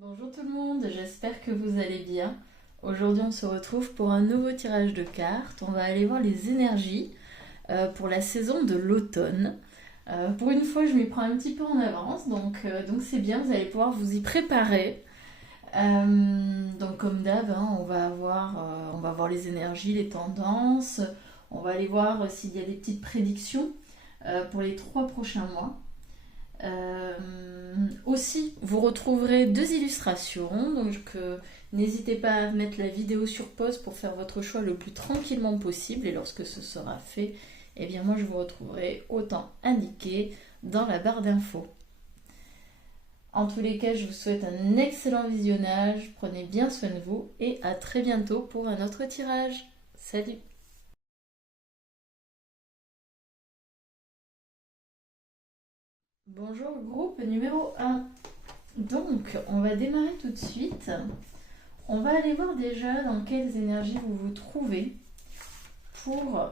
Bonjour tout le monde, j'espère que vous allez bien. Aujourd'hui on se retrouve pour un nouveau tirage de cartes. On va aller voir les énergies pour la saison de l'automne. Pour une fois je m'y prends un petit peu en avance, donc c'est bien, vous allez pouvoir vous y préparer. Donc comme d'hab, hein, on va voir les énergies, les tendances. On va aller voir s'il y a des petites prédictions pour les 3 prochains mois. Euh, Aussi, vous retrouverez deux illustrations, donc n'hésitez pas à mettre la vidéo sur pause pour faire votre choix le plus tranquillement possible. Et lorsque ce sera fait, eh bien moi je vous retrouverai au temps indiqué dans la barre d'infos. En tous les cas, je vous souhaite un excellent visionnage, prenez bien soin de vous et à très bientôt pour un autre tirage. Salut! Bonjour groupe numéro 1. Donc, on va démarrer tout de suite. On va aller voir déjà dans quelles énergies vous vous trouvez pour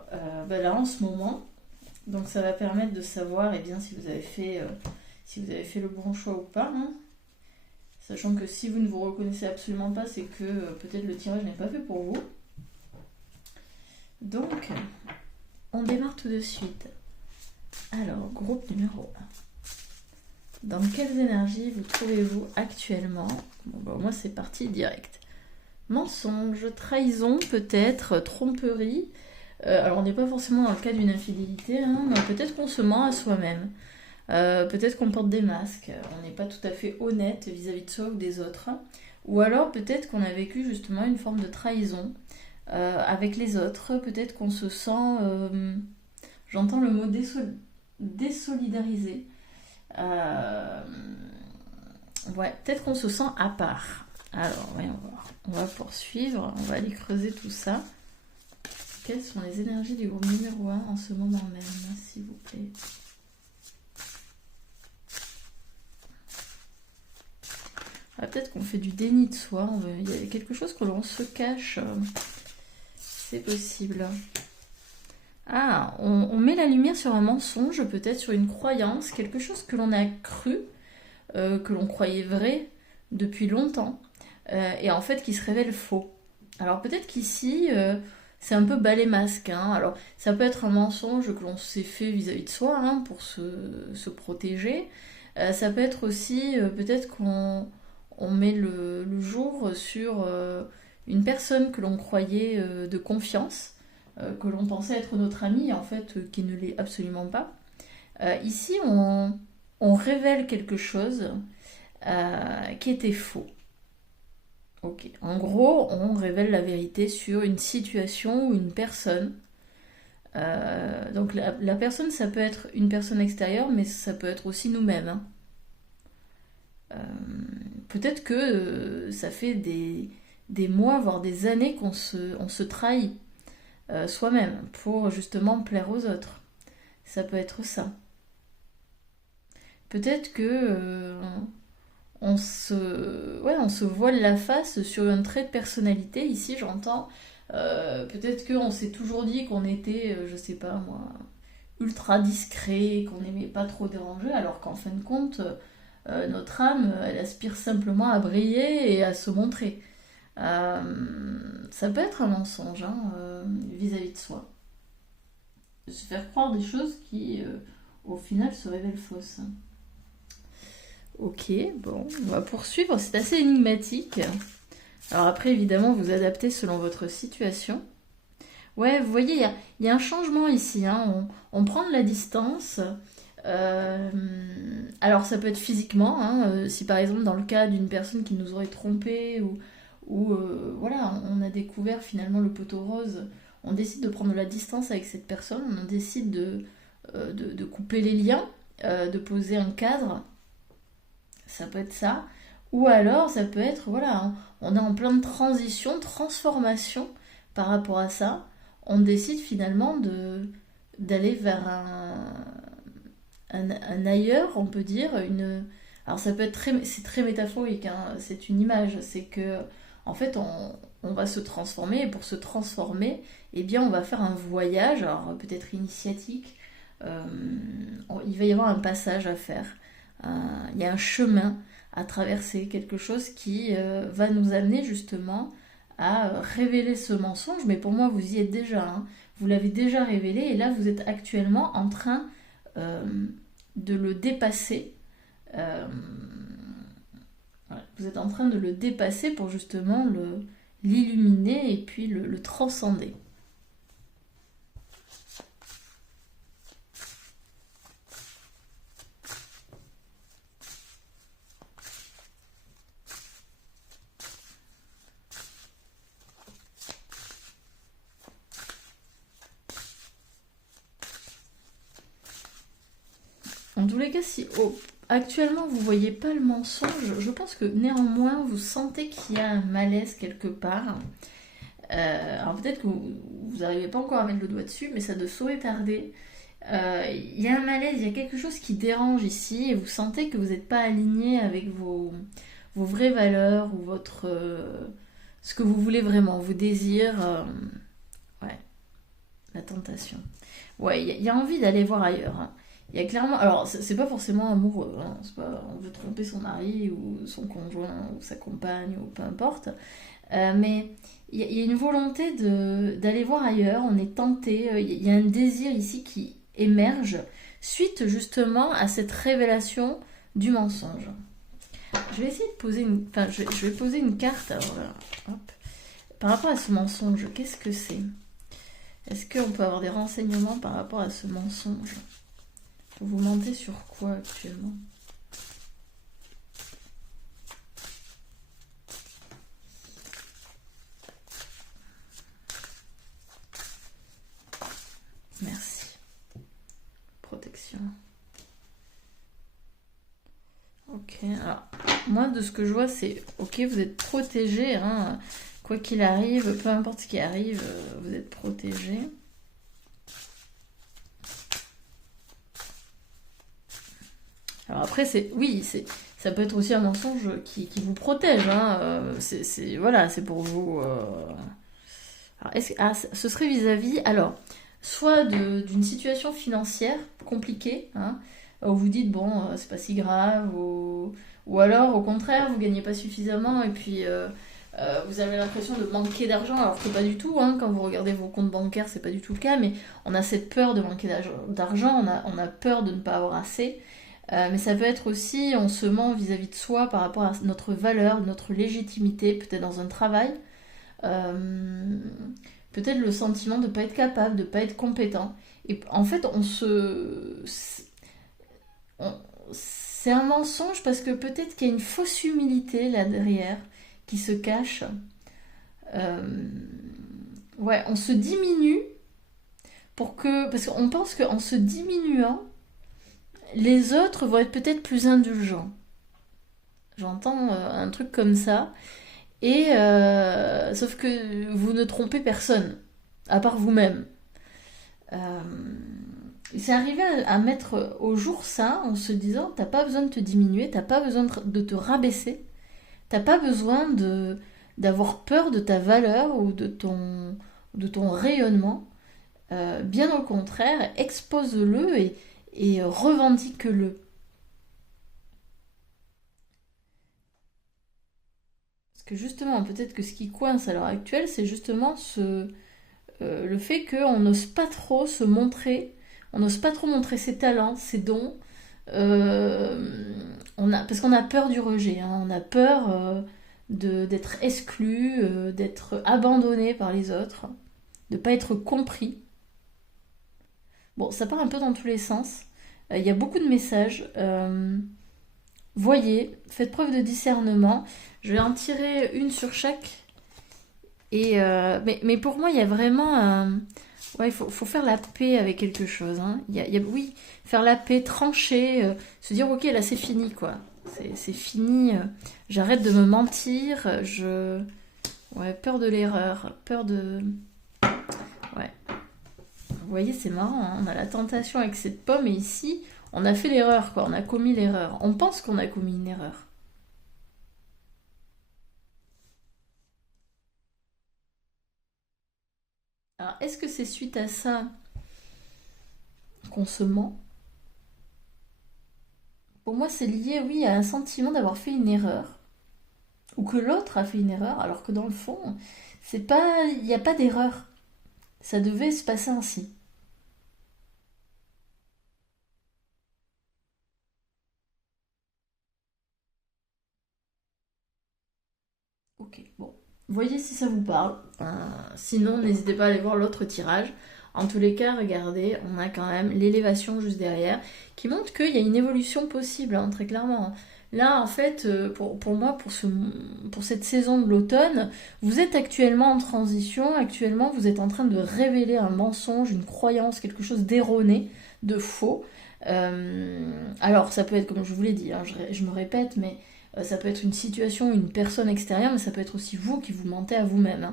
là en ce moment. Donc ça va permettre de savoir bien, si vous avez fait le bon choix ou pas, hein. Sachant que si vous ne vous reconnaissez absolument pas, c'est que peut-être le tirage n'est pas fait pour vous. Donc, on démarre tout de suite. Alors, groupe numéro 1. Dans quelles énergies vous trouvez-vous actuellement? Moi c'est parti direct. Mensonge, trahison peut-être, tromperie. Alors on n'est pas forcément dans le cas d'une infidélité, hein, mais peut-être qu'on se ment à soi-même. Peut-être qu'on porte des masques, on n'est pas tout à fait honnête vis-à-vis de soi ou des autres. Ou alors peut-être qu'on a vécu justement une forme de trahison avec les autres. Peut-être qu'on se sent, j'entends le mot désolidarisé. Euh, ouais, peut-être qu'on se sent à part. Alors, voyons voir. On va poursuivre, on va aller creuser tout ça. Quelles sont les énergies du groupe numéro 1 en ce moment même, s'il vous plaît? Peut-être qu'on fait du déni de soi, il y a quelque chose que l'on se cache. C'est possible. On met la lumière sur un mensonge, peut-être sur une croyance, quelque chose que l'on a cru, que l'on croyait vrai depuis longtemps, et en fait qui se révèle faux. Alors peut-être qu'ici, c'est un peu balai masque, hein. Alors ça peut être un mensonge que l'on s'est fait vis-à-vis de soi, hein, pour se protéger. Ça peut être aussi peut-être qu'on met le jour sur une personne que l'on croyait de confiance, que l'on pensait être notre ami, en fait, qui ne l'est absolument pas. Ici, on révèle quelque chose qui était faux. Ok. En gros, on révèle la vérité sur une situation ou une personne. Donc la personne, ça peut être une personne extérieure, mais ça peut être aussi nous-mêmes, hein. Euh, Peut-être que ça fait des mois, voire des années on se trahit soi-même pour justement plaire aux autres. Ça peut être ça. Peut-être que on se voile la face sur un trait de personnalité. Ici, j'entends. Peut-être qu'on s'est toujours dit qu'on était, je sais pas moi, ultra discret, qu'on n'aimait pas trop déranger, alors qu'en fin de compte, notre âme, elle aspire simplement à briller et à se montrer. Ça peut être un mensonge, hein, vis-à-vis de soi. Se faire croire des choses qui, au final, se révèlent fausses. Ok, bon, on va poursuivre. C'est assez énigmatique. Alors après, évidemment, vous adaptez selon votre situation. Ouais, vous voyez, il y a un changement ici, hein. On prend de la distance. Euh, alors ça peut être physiquement, hein, si par exemple dans le cas d'une personne qui nous aurait trompé ou voilà, on a découvert finalement le poteau rose, on décide de prendre de la distance avec cette personne, on décide de couper les liens, de poser un cadre, ça peut être ça. Ou alors ça peut être, voilà, hein, on est en pleine transition, transformation par rapport à ça. On décide finalement d'aller vers un ailleurs, on peut dire. Alors ça peut être c'est très métaphorique, hein, c'est une image. C'est que, en fait, on va se transformer et pour se transformer, eh bien, on va faire un voyage, alors peut-être initiatique. Il va y avoir un passage à faire. Il y a un chemin à traverser, quelque chose qui va nous amener justement à révéler ce mensonge. Mais pour moi, vous y êtes déjà, hein. Vous l'avez déjà révélé et là, vous êtes actuellement en train euh, de le dépasser. Euh, voilà. Vous êtes en train de le dépasser pour justement l'illuminer et puis le transcender. En tous les cas, si actuellement vous voyez pas le mensonge, je pense que néanmoins vous sentez qu'il y a un malaise quelque part. Alors peut-être que vous n'arrivez pas encore à mettre le doigt dessus, mais ça ne saurait tarder. Il y a un malaise, il y a quelque chose qui dérange ici et vous sentez que vous n'êtes pas aligné avec vos vraies valeurs ou ce que vous voulez vraiment, vos désirs. Ouais, la tentation. Ouais, il y a envie d'aller voir ailleurs, hein. Il y a clairement. Alors, c'est pas forcément amoureux, hein. C'est pas, on veut tromper son mari ou son conjoint ou sa compagne ou peu importe. Mais il y a une volonté d'aller voir ailleurs, on est tenté, il y a un désir ici qui émerge suite justement à cette révélation du mensonge. Je vais essayer de poser une. Enfin, je vais poser une carte. Alors là, hop. Par rapport à ce mensonge, qu'est-ce que c'est? Est-ce qu'on peut avoir des renseignements par rapport à ce mensonge? Vous mentez sur quoi actuellement? Merci. Protection. Ok, alors moi de ce que je vois c'est ok, vous êtes protégé, hein, quoi qu'il arrive, peu importe ce qui arrive, vous êtes protégé. Alors après c'est oui, ça peut être aussi un mensonge qui vous protège, hein, voilà, c'est pour vous. Alors, ce serait vis-à-vis alors soit d'une situation financière compliquée, hein, où vous dites bon c'est pas si grave ou alors au contraire vous gagnez pas suffisamment et puis vous avez l'impression de manquer d'argent alors que pas du tout, hein, quand vous regardez vos comptes bancaires c'est pas du tout le cas mais on a cette peur de manquer d'argent, on a peur de ne pas avoir assez. Mais ça peut être aussi on se ment vis-à-vis de soi par rapport à notre valeur, notre légitimité peut-être dans un travail. Euh, Peut-être le sentiment de ne pas être capable, de ne pas être compétent. Et en fait, on- c'est un mensonge parce que peut-être qu'il y a une fausse humilité là derrière qui se cache. Euh, ouais, on se diminue parce qu'on pense qu'en se diminuant, les autres vont être peut-être plus indulgents. J'entends un truc comme ça. Et sauf que vous ne trompez personne, à part vous-même. Euh, c'est arrivé à mettre au jour ça en se disant t'as pas besoin de te diminuer, t'as pas besoin de te rabaisser, t'as pas besoin d'avoir peur de ta valeur ou de ton rayonnement. Bien au contraire, expose-le et revendique-le. Parce que justement, peut-être que ce qui coince à l'heure actuelle, c'est justement le fait qu'on n'ose pas trop se montrer, on n'ose pas trop montrer ses talents, ses dons, parce qu'on a peur du rejet, hein, on a peur d'être exclu, d'être abandonné par les autres, de ne pas être compris. Bon, ça part un peu dans tous les sens. Il y a beaucoup de messages. Voyez, faites preuve de discernement. Je vais en tirer une sur chaque. Mais pour moi, il y a vraiment un. Ouais, il faut faire la paix avec quelque chose, hein. Oui, faire la paix, trancher, se dire ok, là c'est fini quoi. C'est fini, j'arrête de me mentir, Ouais, peur de l'erreur, peur de. Ouais. Vous voyez, c'est marrant, hein, on a la tentation avec cette pomme et ici, on a fait l'erreur quoi, on a commis l'erreur. On pense qu'on a commis une erreur. Alors, est-ce que c'est suite à ça qu'on se ment? Pour moi, c'est lié, oui, à un sentiment d'avoir fait une erreur, ou que l'autre a fait une erreur, alors que dans le fond, c'est pas, il n'y a pas d'erreur. Ça devait se passer ainsi. Ok, bon. Voyez si ça vous parle. Sinon, n'hésitez pas à aller voir l'autre tirage. En tous les cas, regardez, on a quand même l'élévation juste derrière, qui montre qu'il y a une évolution possible, hein, très clairement. Là, en fait, pour moi, pour cette saison de l'automne, vous êtes actuellement en transition. Actuellement, vous êtes en train de révéler un mensonge, une croyance, quelque chose d'erroné, de faux. Alors, ça peut être, comme je vous l'ai dit, hein, je me répète, mais ça peut être une situation, une personne extérieure, mais ça peut être aussi vous qui vous mentez à vous-même,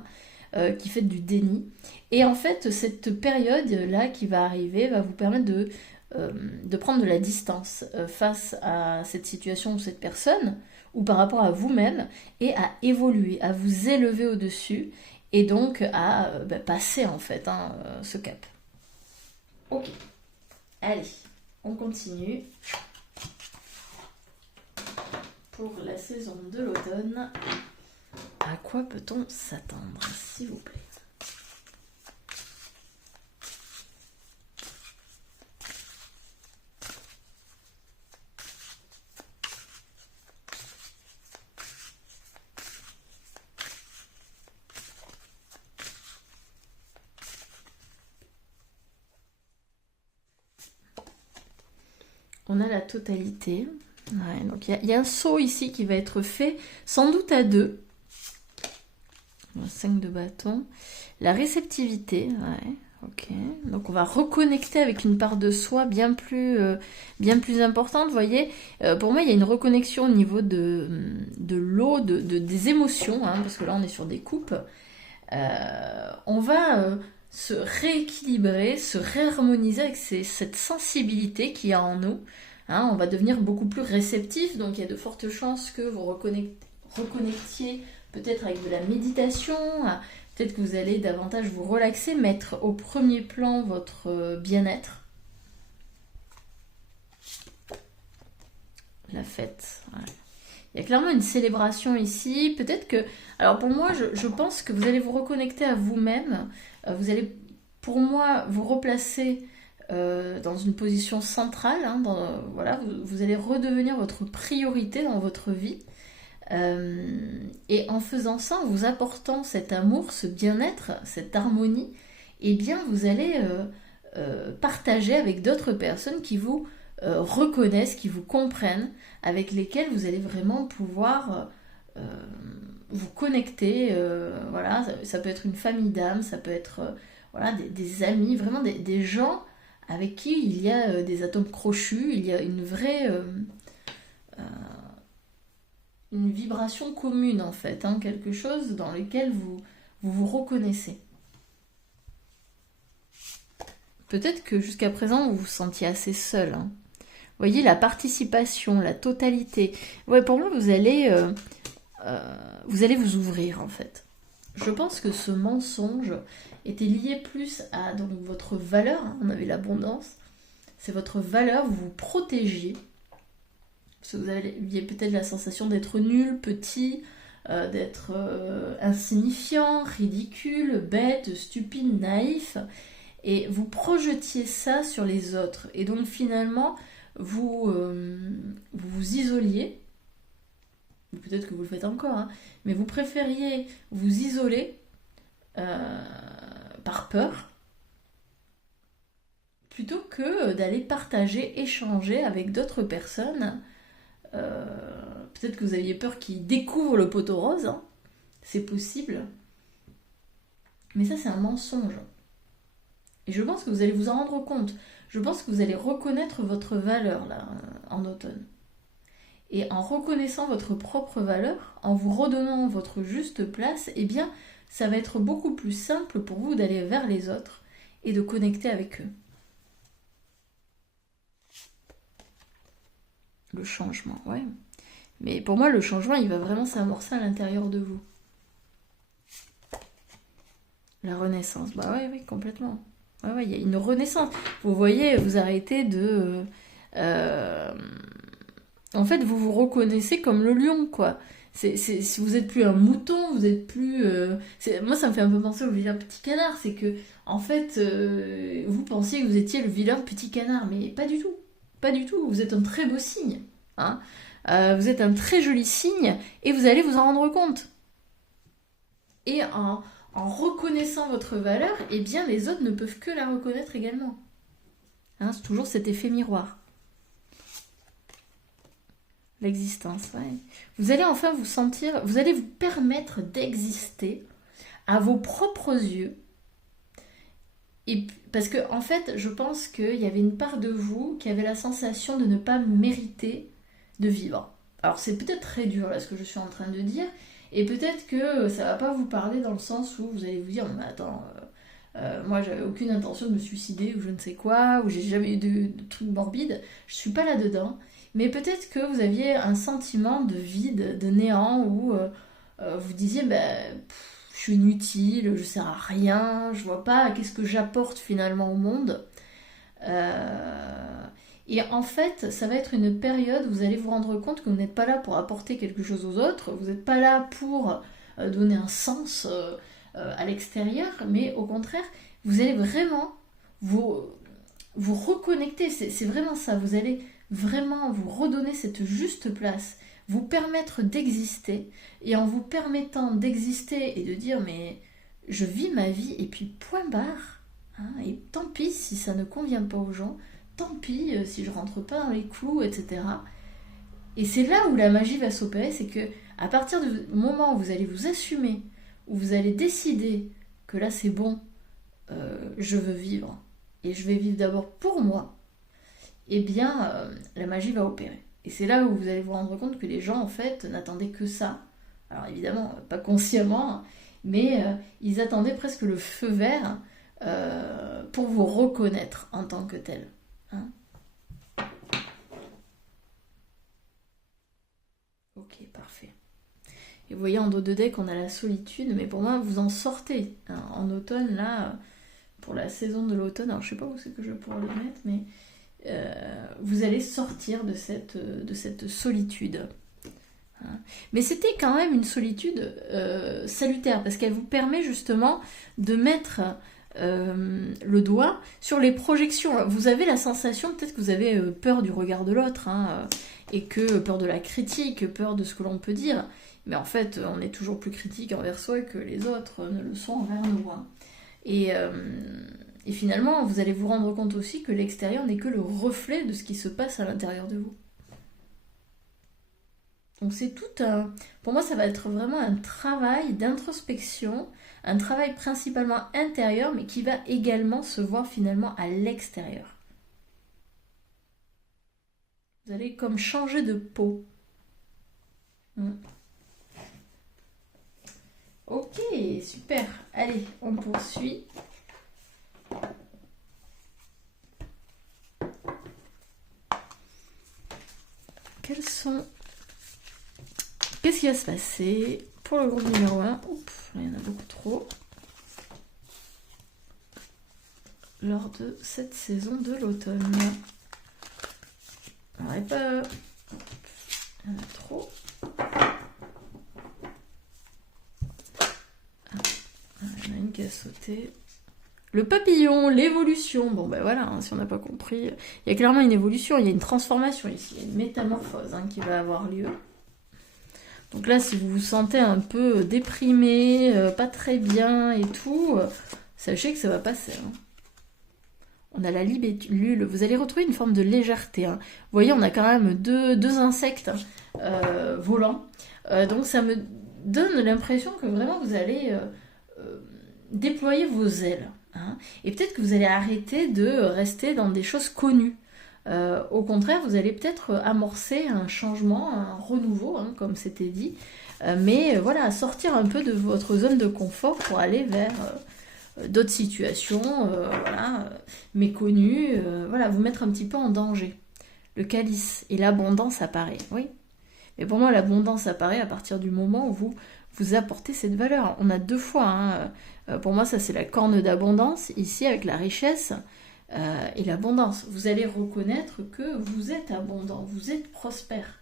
hein, qui faites du déni. Et en fait, cette période-là qui va arriver va vous permettre de prendre de la distance face à cette situation ou cette personne, ou par rapport à vous-même, et à évoluer, à vous élever au-dessus, et donc à passer en fait, hein, ce cap. Ok, allez, on continue pour la saison de l'automne. À quoi peut-on s'attendre, s'il vous plaît? On a la totalité. Ouais, donc il y a un saut ici qui va être fait, sans doute à deux. 5 de bâton. La réceptivité, ouais, ok. Donc on va reconnecter avec une part de soi bien plus importante. Vous voyez, pour moi, il y a une reconnexion au niveau de l'eau, des émotions, hein, parce que là, on est sur des coupes. On va se rééquilibrer, se réharmoniser avec cette sensibilité qu'il y a en nous. Hein, on va devenir beaucoup plus réceptif, donc il y a de fortes chances que vous reconnectiez peut-être avec de la méditation, peut-être que vous allez davantage vous relaxer, mettre au premier plan votre bien-être. La fête, ouais. Il y a clairement une célébration ici. Peut-être que... Alors pour moi, je pense que vous allez vous reconnecter à vous-même. Vous allez, pour moi, vous replacer dans une position centrale. Hein, voilà, vous allez redevenir votre priorité dans votre vie. Et en faisant ça, en vous apportant cet amour, ce bien-être, cette harmonie, eh bien, vous allez partager avec d'autres personnes qui vous reconnaissent, qui vous comprennent, avec lesquelles vous allez vraiment pouvoir vous connecter. Voilà, ça peut être une famille d'âmes, ça peut être voilà, des amis, vraiment des gens avec qui il y a des atomes crochus, il y a une vraie une vibration commune en fait, hein, quelque chose dans lequel vous reconnaissez. Peut-être que jusqu'à présent vous vous sentiez assez seul. Hein. Vous voyez la participation, la totalité. Ouais, pour moi vous allez vous ouvrir en fait. Je pense que ce mensonge était lié plus à donc, votre valeur. Hein, on avait l'abondance. C'est votre valeur, vous vous protégez. Parce que vous aviez peut-être la sensation d'être nul, petit, d'être insignifiant, ridicule, bête, stupide, naïf. Et vous projetiez ça sur les autres. Et donc finalement, vous vous isoliez. Peut-être que vous le faites encore, hein, mais vous préfériez vous isoler euh, par peur plutôt que d'aller partager, échanger avec d'autres personnes. Euh, Peut-être que vous aviez peur qu'ils découvrent le poteau rose, hein, c'est possible. Mais ça, c'est un mensonge. Et je pense que vous allez vous en rendre compte. Je pense que vous allez reconnaître votre valeur là, en automne. Et en reconnaissant votre propre valeur, en vous redonnant votre juste place, eh bien, ça va être beaucoup plus simple pour vous d'aller vers les autres et de connecter avec eux. Le changement, ouais. Mais pour moi, le changement, il va vraiment s'amorcer à l'intérieur de vous. La renaissance, bah ouais, oui, complètement. Ouais, ouais, il y a une renaissance. Vous voyez, vous arrêtez de... euh, En fait, vous vous reconnaissez comme le lion, quoi. Si vous êtes plus un mouton, vous êtes plus. Moi, ça me fait un peu penser au vilain petit canard. C'est que, en fait, vous pensiez que vous étiez le vilain petit canard, mais pas du tout. Pas du tout. Vous êtes un très beau signe. Hein. Vous êtes un très joli signe et vous allez vous en rendre compte. Et en reconnaissant votre valeur, eh bien, les autres ne peuvent que la reconnaître également. Hein, c'est toujours cet effet miroir. L'existence, ouais. Vous allez enfin vous sentir, vous allez vous permettre d'exister à vos propres yeux. Et parce que, en fait, je pense qu'il y avait une part de vous qui avait la sensation de ne pas mériter de vivre. Alors, c'est peut-être très dur, là, ce que je suis en train de dire, et peut-être que ça va pas vous parler dans le sens où vous allez vous dire, mais attends, moi, j'avais aucune intention de me suicider, ou je ne sais quoi, ou j'ai jamais eu de trucs morbides. Je suis pas là-dedans. Mais peut-être que vous aviez un sentiment de vide, de néant, où vous disiez, je suis inutile, je sers à rien, je vois pas qu'est-ce que j'apporte finalement au monde. Et en fait, ça va être une période où vous allez vous rendre compte que vous n'êtes pas là pour apporter quelque chose aux autres, vous n'êtes pas là pour donner un sens à l'extérieur, mais au contraire, vous allez vraiment vous reconnecter, c'est vraiment ça, vous allez vraiment vous redonner cette juste place, vous permettre d'exister, et en vous permettant d'exister et de dire mais je vis ma vie et puis point barre, hein, et tant pis si ça ne convient pas aux gens, tant pis si je rentre pas dans les clous, etc. Et c'est là où la magie va s'opérer, c'est que à partir du moment où vous allez vous assumer, où vous allez décider que là c'est bon, je veux vivre, et je vais vivre d'abord pour moi, eh bien la magie va opérer. Et c'est là où vous allez vous rendre compte que les gens en fait n'attendaient que ça. Alors évidemment, pas consciemment, mais ils attendaient presque le feu vert pour vous reconnaître en tant que tel. Hein. Ok, parfait. Et vous voyez en dos de deck on a la solitude, mais pour moi vous en sortez. Hein. En automne, là, pour la saison de l'automne, alors je sais pas où c'est que je pourrais le mettre, mais vous allez sortir de cette solitude. Hein. Mais c'était quand même une solitude salutaire, parce qu'elle vous permet justement de mettre le doigt sur les projections. Vous avez la sensation, peut-être que vous avez peur du regard de l'autre, hein, et que peur de la critique, peur de ce que l'on peut dire, mais en fait on est toujours plus critique envers soi que les autres ne le sont envers nous. Hein. Et finalement, vous allez vous rendre compte aussi que l'extérieur n'est que le reflet de ce qui se passe à l'intérieur de vous. Donc c'est tout un... Pour moi, ça va être vraiment un travail d'introspection, un travail principalement intérieur, mais qui va également se voir finalement à l'extérieur. Vous allez comme changer de peau. Ok, super. Allez, on poursuit. Qu'est-ce qui va se passer pour le groupe numéro 1 ? Oups, là, il y en a beaucoup trop. Lors de cette saison de l'automne. On n'aurait pas... Il y en a trop. Il y en a une qui a sauté. Le papillon, l'évolution. Bon ben voilà, hein, si on n'a pas compris, il y a clairement une évolution, il y a une transformation ici, il y a une métamorphose qui va avoir lieu. Donc là, si vous vous sentez un peu déprimé, pas très bien et tout, sachez que ça va passer. Hein. On a la libellule, vous allez retrouver une forme de légèreté. Hein. Vous voyez, on a quand même deux insectes volants. Donc ça me donne l'impression que vraiment vous allez déployer vos ailes. Hein. Et peut-être que vous allez arrêter de rester dans des choses connues. Au contraire, vous allez peut-être amorcer un changement, un renouveau, hein, comme c'était dit. Mais voilà, sortir un peu de votre zone de confort pour aller vers d'autres situations, méconnues. Voilà, vous mettre un petit peu en danger. Le calice et l'abondance apparaît, oui. Mais pour moi, l'abondance apparaît à partir du moment où vous apportez cette valeur. On a deux fois. Hein. Pour moi, ça, c'est la corne d'abondance, ici, avec la richesse et l'abondance. Vous allez reconnaître que vous êtes abondant, vous êtes prospère.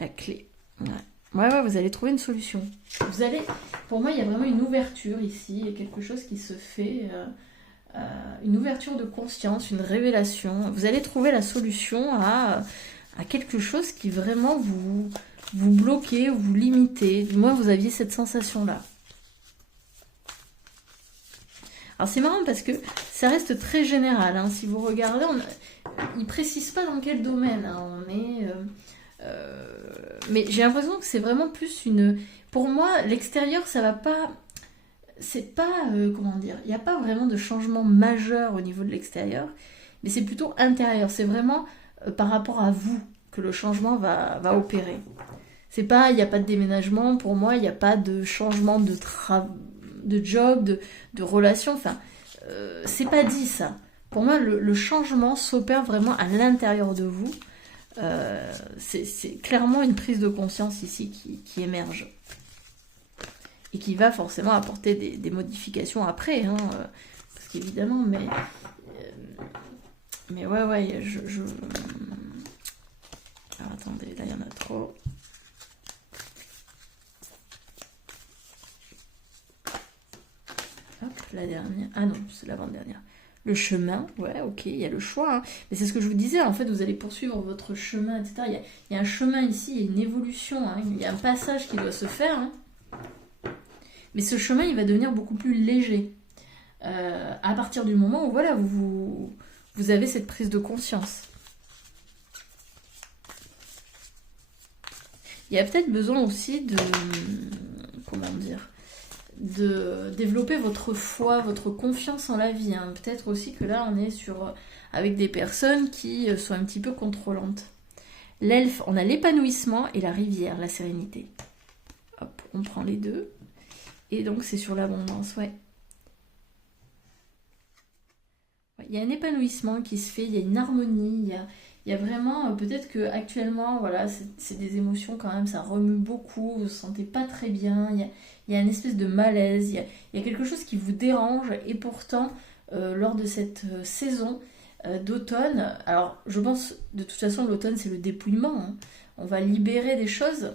La clé. Ouais. Ouais, vous allez trouver une solution. Vous allez, pour moi, il y a vraiment une ouverture ici, il y a quelque chose qui se fait, une ouverture de conscience, une révélation. Vous allez trouver la solution à quelque chose qui vraiment vous bloquez, vous limitez. Du moins, vous aviez cette sensation-là. Alors c'est marrant parce que ça reste très général. Hein. Si vous regardez, il ne précise pas dans quel domaine. Hein. Mais j'ai l'impression que c'est vraiment plus une... Pour moi, l'extérieur, ça va pas... C'est pas... comment dire? Il n'y a pas vraiment de changement majeur au niveau de l'extérieur, mais c'est plutôt intérieur. C'est vraiment par rapport à vous que le changement va opérer. C'est pas... Il n'y a pas de déménagement. Pour moi, il n'y a pas de changement de job, de relation. Enfin, c'est pas dit ça. Pour moi, le changement s'opère vraiment à l'intérieur de vous. C'est clairement une prise de conscience ici qui émerge et qui va forcément apporter des modifications après, hein, parce qu'évidemment, mais ouais, alors attendez, là il y en a trop. Hop, la dernière, ah non, c'est l'avant-dernière. Le chemin, ouais, ok, il y a le choix. Hein. Mais c'est ce que je vous disais, en fait, vous allez poursuivre votre chemin, etc. Il y a un chemin ici, il y a une évolution, hein, il y a un passage qui doit se faire. Hein. Mais ce chemin, il va devenir beaucoup plus léger. À partir du moment où, voilà, vous avez cette prise de conscience. Il y a peut-être besoin aussi de... Comment dire, de développer votre foi, votre confiance en la vie. Hein. Peut-être aussi que là, on est avec des personnes qui sont un petit peu contrôlantes. L'elfe, on a l'épanouissement et la rivière, la sérénité. Hop, on prend les deux. Et donc, c'est sur l'abondance, ouais. Il y a un épanouissement qui se fait, il y a une harmonie, il y a vraiment, peut-être que actuellement, voilà, c'est des émotions quand même, ça remue beaucoup, vous ne vous sentez pas très bien, il y a une espèce de malaise, il y a quelque chose qui vous dérange, et pourtant, lors de cette saison d'automne, alors je pense, de toute façon, l'automne c'est le dépouillement, hein. On va libérer des choses,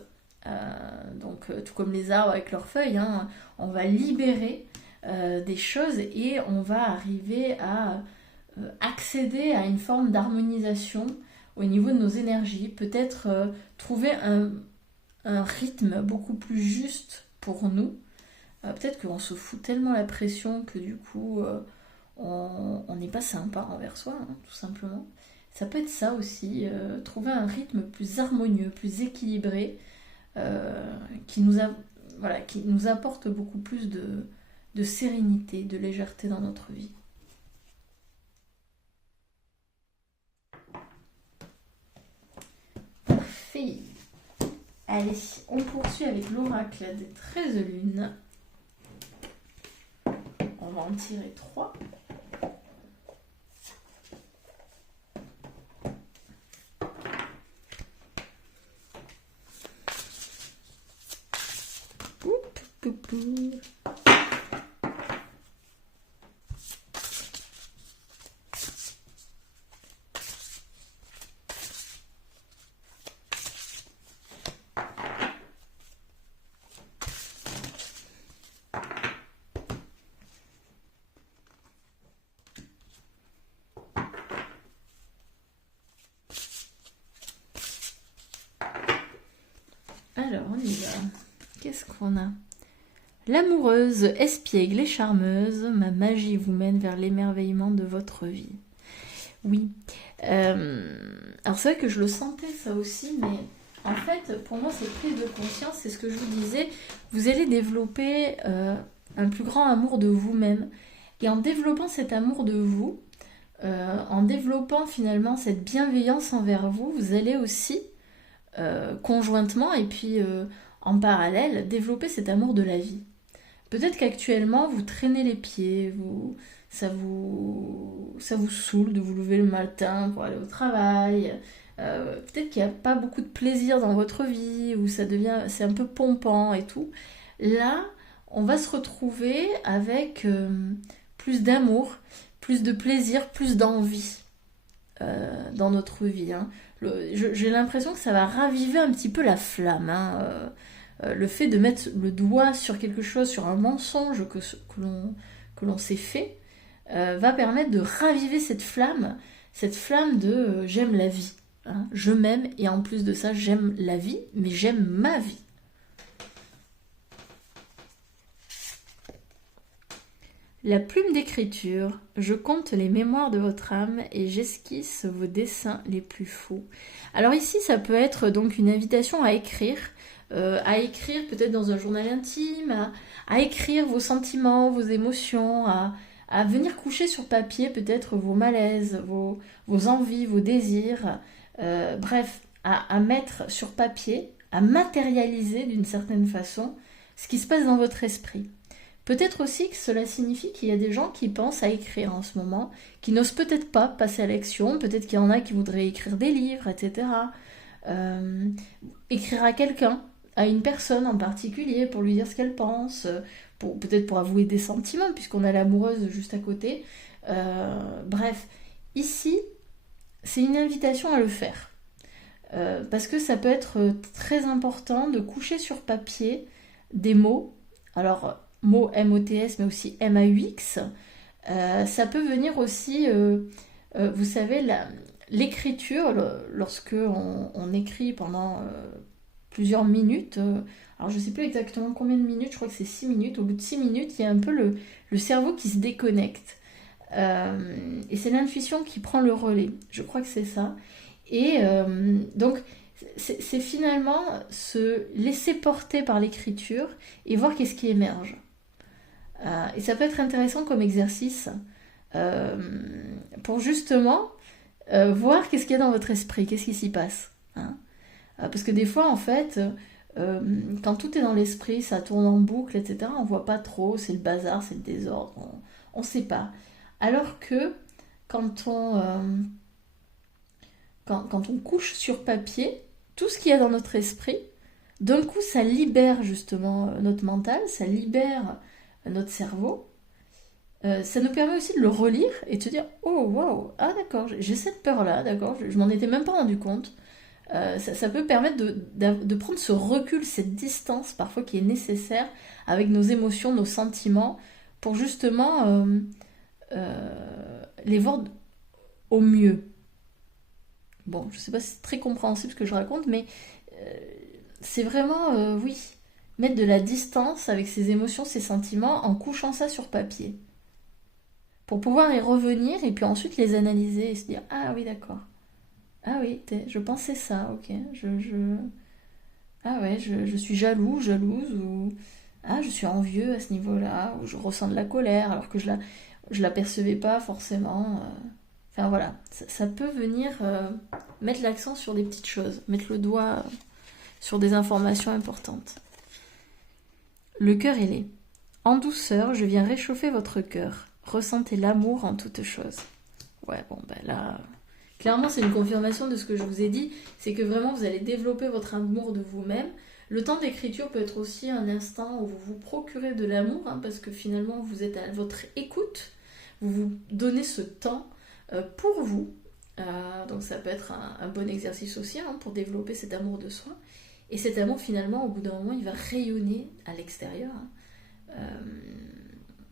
donc tout comme les arbres avec leurs feuilles, hein, on va libérer des choses et on va arriver à accéder à une forme d'harmonisation au niveau de nos énergies, peut-être trouver un rythme beaucoup plus juste pour nous. Peut-être qu'on se fout tellement la pression que du coup on n'est pas sympa envers soi, hein, tout simplement. Ça peut être ça aussi, trouver un rythme plus harmonieux, plus équilibré, qui nous apporte beaucoup plus de sérénité, de légèreté dans notre vie. Parfait. Allez, on poursuit avec l'oracle des 13 lunes. On va en tirer 3. Alors, on y va. Qu'est-ce qu'on a? L'amoureuse, espiègle et charmeuse, ma magie vous mène vers l'émerveillement de votre vie. Oui. Alors c'est vrai que je le sentais ça aussi, mais en fait, pour moi, cette prise de conscience, c'est ce que je vous disais, vous allez développer un plus grand amour de vous-même. Et en développant cet amour de vous, en développant finalement cette bienveillance envers vous, vous allez aussi conjointement et puis en parallèle développer cet amour de la vie. Peut-être qu'actuellement vous traînez les pieds, ça vous saoule de vous lever le matin pour aller au travail. Peut-être qu'il n'y a pas beaucoup de plaisir dans votre vie, ou c'est un peu pompant et tout. Là, on va se retrouver avec plus d'amour, plus de plaisir, plus d'envie dans notre vie. Hein. J'ai l'impression que ça va raviver un petit peu la flamme. Hein. Le fait de mettre le doigt sur quelque chose, sur un mensonge que l'on s'est fait, va permettre de raviver cette flamme de j'aime la vie. Hein. Je m'aime et en plus de ça, j'aime la vie, mais j'aime ma vie. La plume d'écriture, je compte les mémoires de votre âme et j'esquisse vos dessins les plus fous. Alors ici, ça peut être donc une invitation à écrire peut-être dans un journal intime, à écrire vos sentiments, vos émotions, à venir coucher sur papier peut-être vos malaises, vos envies, vos désirs, bref, à mettre sur papier, à matérialiser d'une certaine façon ce qui se passe dans votre esprit. Peut-être aussi que cela signifie qu'il y a des gens qui pensent à écrire en ce moment, qui n'osent peut-être pas passer à l'action, peut-être qu'il y en a qui voudraient écrire des livres, etc. Écrire à quelqu'un, à une personne en particulier, pour lui dire ce qu'elle pense, peut-être pour avouer des sentiments, puisqu'on a l'amoureuse juste à côté. Bref, ici, c'est une invitation à le faire. Parce que ça peut être très important de coucher sur papier des mots. Alors, mots M-O-T-S, mais aussi M-A-U-X. Ça peut venir aussi, vous savez, l'écriture, lorsque on écrit pendant plusieurs minutes, alors je ne sais plus exactement combien de minutes, je crois que c'est 6 minutes, au bout de 6 minutes, il y a un peu le cerveau qui se déconnecte. Et c'est l'intuition qui prend le relais, je crois que c'est ça. Et donc, c'est finalement se laisser porter par l'écriture et voir qu'est-ce qui émerge. Et ça peut être intéressant comme exercice pour justement voir qu'est-ce qu'il y a dans votre esprit, qu'est-ce qui s'y passe. Hein. Parce que des fois, en fait, quand tout est dans l'esprit, ça tourne en boucle, etc., on voit pas trop, c'est le bazar, c'est le désordre, on sait pas. Alors que quand on couche sur papier, tout ce qu'il y a dans notre esprit, d'un coup, ça libère justement notre mental, ça libère notre cerveau. Ça nous permet aussi de le relire et de se dire oh waouh, ah d'accord, j'ai cette peur là, d'accord, je m'en étais même pas rendu compte. Ça peut permettre de prendre ce recul, cette distance parfois qui est nécessaire avec nos émotions, nos sentiments, pour justement les voir au mieux. Bon, je sais pas si c'est très compréhensible ce que je raconte, mais c'est vraiment, oui, mettre de la distance avec ses émotions, ses sentiments, en couchant ça sur papier. Pour pouvoir y revenir et puis ensuite les analyser et se dire ah oui, d'accord. Ah oui, je pensais ça, ok. Ah ouais, je suis jaloux, jalouse, ou ah, je suis envieux à ce niveau-là, ou je ressens de la colère alors que je la percevais pas forcément. Enfin voilà, ça peut venir mettre l'accent sur des petites choses, mettre le doigt sur des informations importantes. Le cœur ailé. En douceur, je viens réchauffer votre cœur. Ressentez l'amour en toute chose. Ouais, bon, ben là, clairement, c'est une confirmation de ce que je vous ai dit. C'est que vraiment, vous allez développer votre amour de vous-même. Le temps d'écriture peut être aussi un instant où vous vous procurez de l'amour, hein, parce que finalement, vous êtes à votre écoute. Vous vous donnez ce temps pour vous. Donc ça peut être un bon exercice aussi hein, pour développer cet amour de soi. Et cet amour, finalement, au bout d'un moment, il va rayonner à l'extérieur. Hein.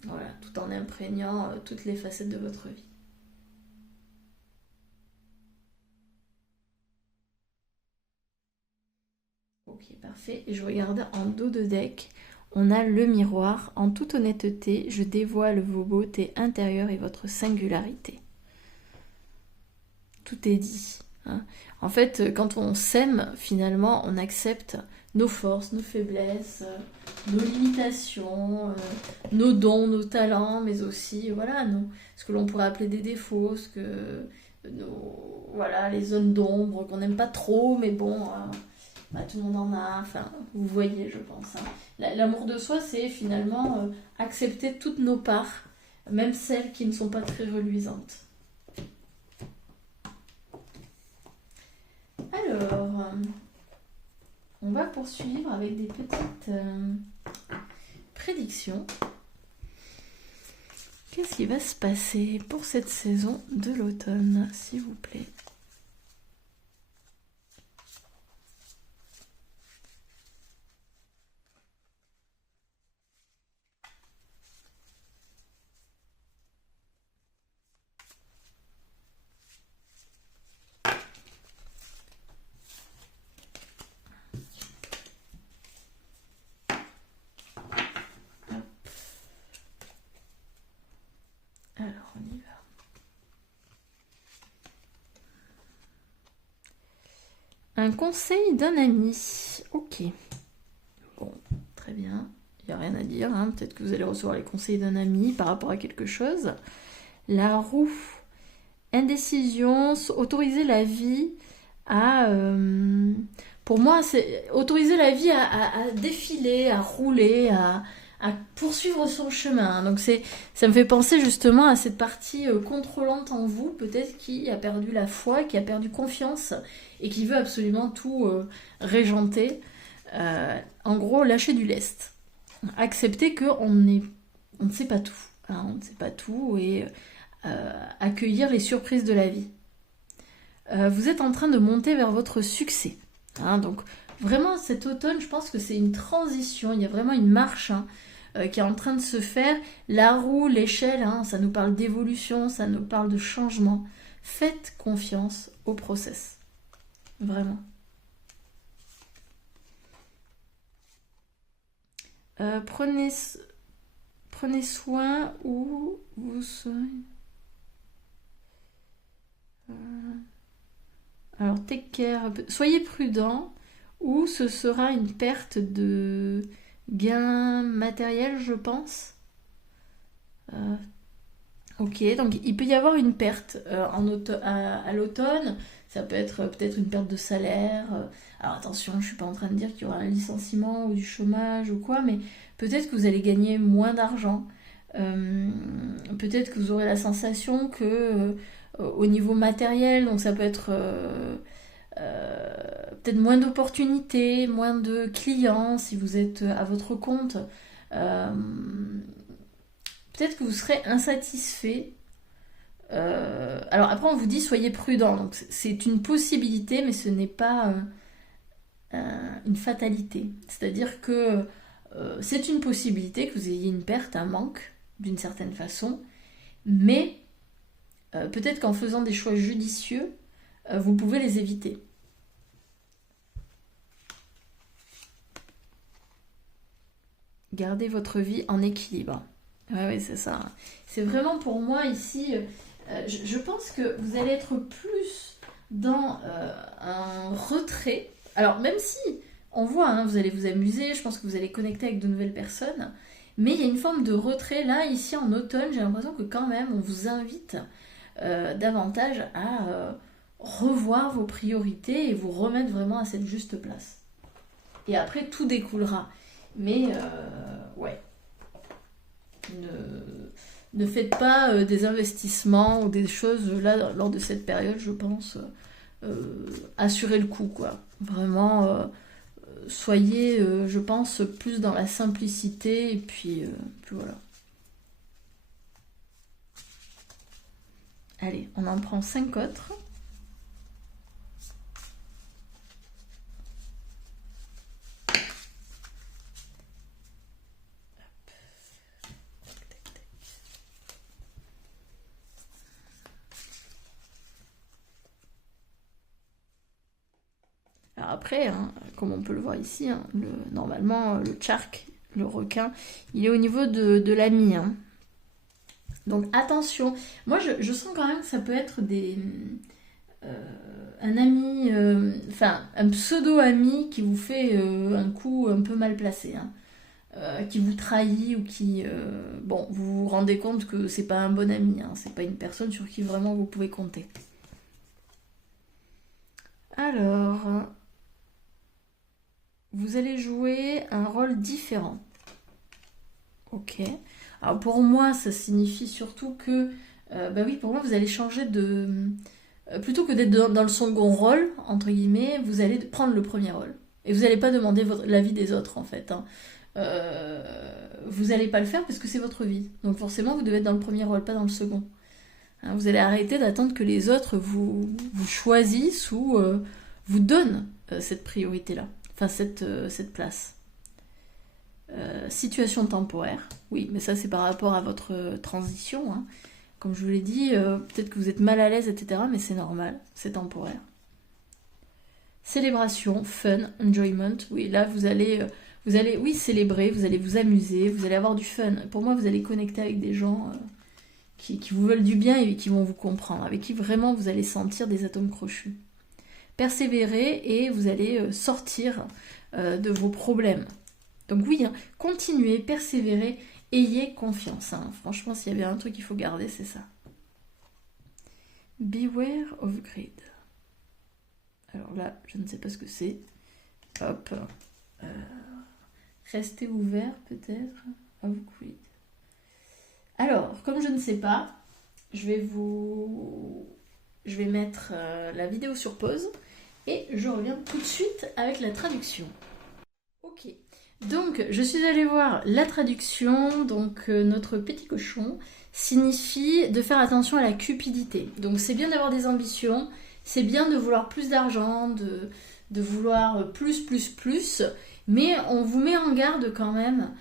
Voilà, tout en imprégnant toutes les facettes de votre vie. Ok, parfait. Et je regarde en dos de deck. On a le miroir. En toute honnêteté, je dévoile vos beautés intérieures et votre singularité. Tout est dit. Hein. En fait, quand on s'aime, finalement, on accepte nos forces, nos faiblesses, nos limitations, nos dons, nos talents, mais aussi voilà, ce que l'on pourrait appeler des défauts, voilà, les zones d'ombre qu'on n'aime pas trop, mais bon, tout le monde en a. Enfin, vous voyez, je pense. Hein. L'amour de soi, c'est finalement accepter toutes nos parts, même celles qui ne sont pas très reluisantes. Alors, on va poursuivre avec des petites prédiction. Qu'est-ce qui va se passer pour cette saison de l'automne, s'il vous plaît? Alors, on y va. Un conseil d'un ami. Ok. Bon, très bien. Il n'y a rien à dire. Hein. Peut-être que vous allez recevoir les conseils d'un ami par rapport à quelque chose. La roue. Indécision. Autoriser la vie à... pour moi, c'est autoriser la vie à défiler, à rouler, à poursuivre son chemin. Donc ça me fait penser justement à cette partie contrôlante en vous, peut-être qui a perdu la foi, qui a perdu confiance et qui veut absolument tout régenter. En gros, lâcher du lest. Accepter qu'on ne sait pas tout. Hein, on ne sait pas tout et accueillir les surprises de la vie. Vous êtes en train de monter vers votre succès. Hein, donc vraiment cet automne, je pense que c'est une transition, il y a vraiment une marche qui est en train de se faire. La roue, l'échelle, hein, ça nous parle d'évolution, ça nous parle de changement. Faites confiance au process. Vraiment. Prenez soin où vous serez. Alors, take care. Soyez prudent ou ce sera une perte de gain matériel, je pense. Ok, donc il peut y avoir une perte à l'automne. Ça peut être peut-être une perte de salaire. Alors attention, je ne suis pas en train de dire qu'il y aura un licenciement ou du chômage ou quoi, mais peut-être que vous allez gagner moins d'argent. Peut-être que vous aurez la sensation que au niveau matériel, donc ça peut être peut-être moins d'opportunités, moins de clients si vous êtes à votre compte. Peut-être que vous serez insatisfait. Alors après on vous dit soyez prudent, donc c'est une possibilité mais ce n'est pas une fatalité. C'est-à-dire que c'est une possibilité que vous ayez une perte, un manque d'une certaine façon, mais peut-être qu'en faisant des choix judicieux, vous pouvez les éviter. Gardez votre vie en équilibre. Ouais, c'est ça. C'est vraiment pour moi ici, je pense que vous allez être plus dans un retrait. Alors même si on voit, hein, vous allez vous amuser, je pense que vous allez connecter avec de nouvelles personnes, mais il y a une forme de retrait là, ici en automne, j'ai l'impression que quand même on vous invite davantage à revoir vos priorités et vous remettre vraiment à cette juste place. Et après tout découlera. Mais ouais. Ne faites pas des investissements ou des choses là lors de cette période, je pense. Assurez le coup, quoi. Vraiment, soyez, je pense, plus dans la simplicité et puis voilà. Allez, on en prend 5 autres. Alors après, hein, comme on peut le voir ici, hein, normalement, le tchark, le requin, il est au niveau de l'ami. Hein. Donc attention, moi je sens quand même que ça peut être un ami, enfin un pseudo-ami qui vous fait un coup un peu mal placé. Hein. Qui vous trahit ou qui... bon, vous vous rendez compte que c'est pas un bon ami, hein, c'est pas une personne sur qui vraiment vous pouvez compter. Alors, vous allez jouer un rôle différent. Ok. Alors pour moi, ça signifie surtout que, bah oui, pour moi, vous allez changer de... plutôt que d'être dans le second rôle, entre guillemets, vous allez prendre le premier rôle. Et vous n'allez pas demander l'avis des autres, en fait. Hein. vous n'allez pas le faire parce que c'est votre vie. Donc forcément, vous devez être dans le premier rôle, pas dans le second. Hein, vous allez arrêter d'attendre que les autres vous choisissent ou vous donnent cette priorité-là, enfin cette place. Situation temporaire, oui, mais ça c'est par rapport à votre transition. Hein. Comme je vous l'ai dit, peut-être que vous êtes mal à l'aise, etc., mais c'est normal, c'est temporaire. Célébration, fun, enjoyment, oui, là vous allez, oui, célébrer, vous allez vous amuser, vous allez avoir du fun. Pour moi, vous allez connecter avec des gens qui vous veulent du bien et qui vont vous comprendre, avec qui vraiment vous allez sentir des atomes crochus. Persévérer et vous allez sortir de vos problèmes. Donc oui, hein, continuez, persévérez, ayez confiance. Hein. Franchement, s'il y avait un truc qu'il faut garder, c'est ça. Beware of greed. Alors là, je ne sais pas ce que c'est. Hop. Restez ouvert peut-être. Of greed. Alors, comme je ne sais pas, je vais mettre la vidéo sur pause et je reviens tout de suite avec la traduction. Ok. Donc, je suis allée voir la traduction. Donc, notre petit cochon signifie de faire attention à la cupidité. Donc, c'est bien d'avoir des ambitions, c'est bien de vouloir plus d'argent, de vouloir plus, mais on vous met en garde quand même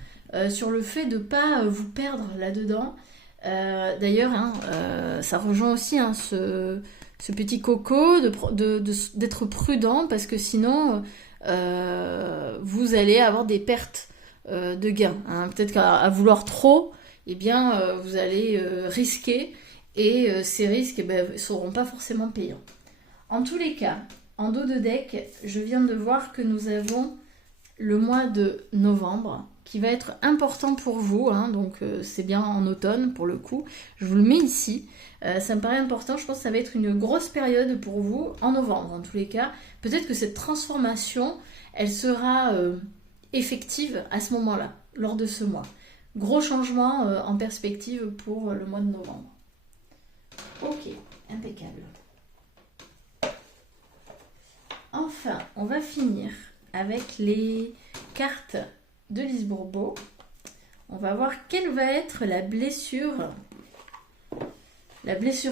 sur le fait de ne pas vous perdre là-dedans. D'ailleurs, hein, ça rejoint aussi hein, ce petit coco d'être prudent parce que sinon... vous allez avoir des pertes de gains. Hein. Peut-être qu'à vouloir trop, eh bien, vous allez risquer et ces risques ne seront pas forcément payants. En tous les cas, en dos de deck, je viens de voir que nous avons le mois de novembre qui va être important pour vous. Hein. Donc, c'est bien en automne pour le coup. Je vous le mets ici. Ça me paraît important, je pense que ça va être une grosse période pour vous en novembre en tous les cas. Peut-être que cette transformation, elle sera effective à ce moment-là, lors de ce mois. Gros changement en perspective pour le mois de novembre. Ok, impeccable. Enfin, on va finir avec les cartes de Lise Bourbeau. On va voir quelle va être la blessure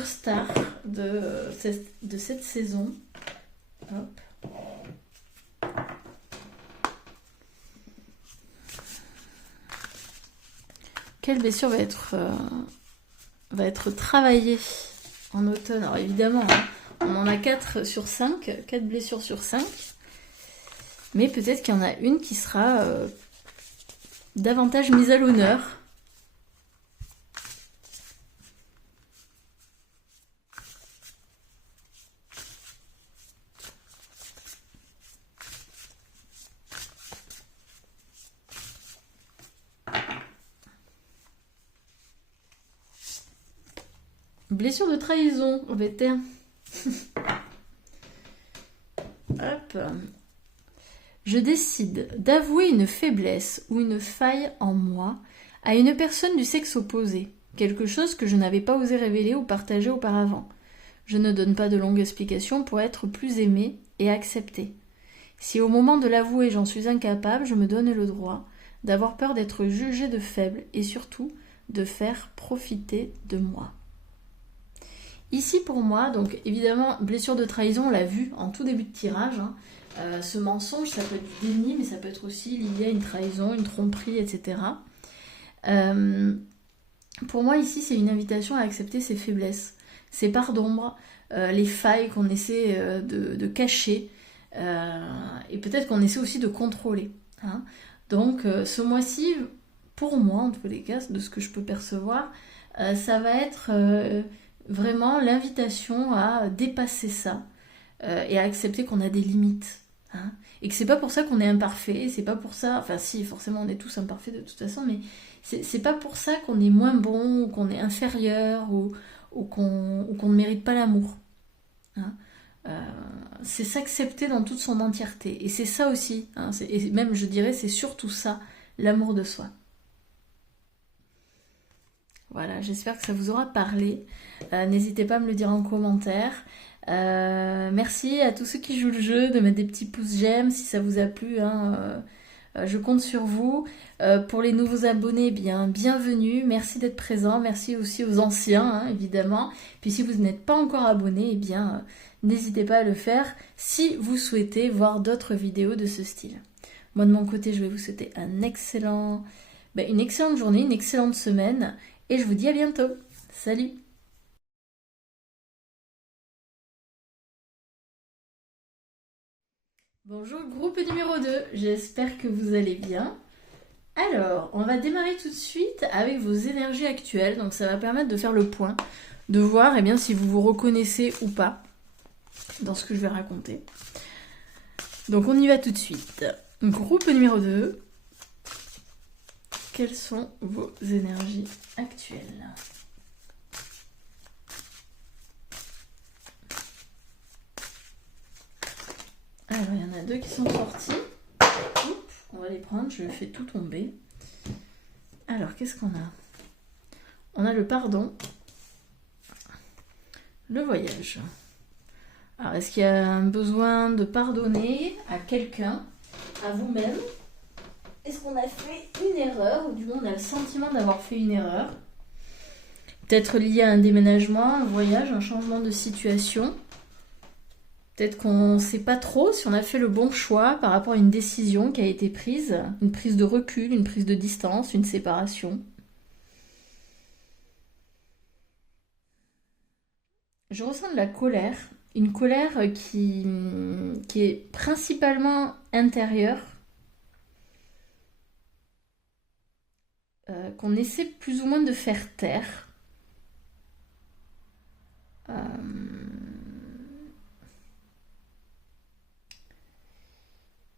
star de cette saison. Hop. Quelle blessure va être travaillée en automne? Alors évidemment, hein, on en a 4 sur 5, 4 blessures sur 5. Mais peut-être qu'il y en a une qui sera davantage mise à l'honneur. Blessure de trahison, VT. Hop. Je décide d'avouer une faiblesse ou une faille en moi à une personne du sexe opposé, quelque chose que je n'avais pas osé révéler ou partager auparavant. Je ne donne pas de longues explications pour être plus aimée et acceptée. Si au moment de l'avouer j'en suis incapable, je me donne le droit d'avoir peur d'être jugée de faible et surtout de faire profiter de moi. Ici pour moi, donc évidemment, blessure de trahison, on l'a vu en tout début de tirage. Hein. Ce mensonge, ça peut être du déni, mais ça peut être aussi lié à une trahison, une tromperie, etc. Pour moi, ici, c'est une invitation à accepter ses faiblesses, ses parts d'ombre, les failles qu'on essaie de cacher, et peut-être qu'on essaie aussi de contrôler. Hein. Donc, ce mois-ci, pour moi, en tous les cas, de ce que je peux percevoir, ça va être... vraiment l'invitation à dépasser ça et à accepter qu'on a des limites. Hein, et que c'est pas pour ça qu'on est imparfait, c'est pas pour ça, enfin si, forcément on est tous imparfaits de toute façon, mais c'est pas pour ça qu'on est moins bon, ou qu'on est inférieur, ou qu'on ne mérite pas l'amour. Hein, c'est s'accepter dans toute son entièreté. Et c'est ça aussi, hein, et même je dirais c'est surtout ça, l'amour de soi. Voilà, j'espère que ça vous aura parlé. N'hésitez pas à me le dire en commentaire. Merci à tous ceux qui jouent le jeu de mettre des petits pouces j'aime si ça vous a plu. Hein, Je compte sur vous. Pour les nouveaux abonnés, bien, bienvenue. Merci d'être présents. Merci aussi aux anciens, hein, évidemment. Puis si vous n'êtes pas encore abonné, eh bien, n'hésitez pas à le faire si vous souhaitez voir d'autres vidéos de ce style. Moi, de mon côté, je vais vous souhaiter une excellente journée, une excellente semaine. Et je vous dis à bientôt. Salut! Bonjour groupe numéro 2, j'espère que vous allez bien. Alors, on va démarrer tout de suite avec vos énergies actuelles, donc ça va permettre de faire le point, de voir eh bien, si vous vous reconnaissez ou pas dans ce que je vais raconter. Donc on y va tout de suite. Groupe numéro 2, quelles sont vos énergies actuelles ? Alors, il y en a 2 qui sont sortis. Oups, on va les prendre, je fais tout tomber. Alors, qu'est-ce qu'on a ? On a le pardon, le voyage. Alors, est-ce qu'il y a un besoin de pardonner à quelqu'un, à vous-même ? Est-ce qu'on a fait une erreur, ou du moins on a le sentiment d'avoir fait une erreur ? Peut-être lié à un déménagement, un voyage, un changement de situation. Peut-être qu'on ne sait pas trop si on a fait le bon choix par rapport à une décision qui a été prise, une prise de recul, une prise de distance, une séparation. Je ressens de la colère, une colère qui est principalement intérieure, qu'on essaie plus ou moins de faire taire.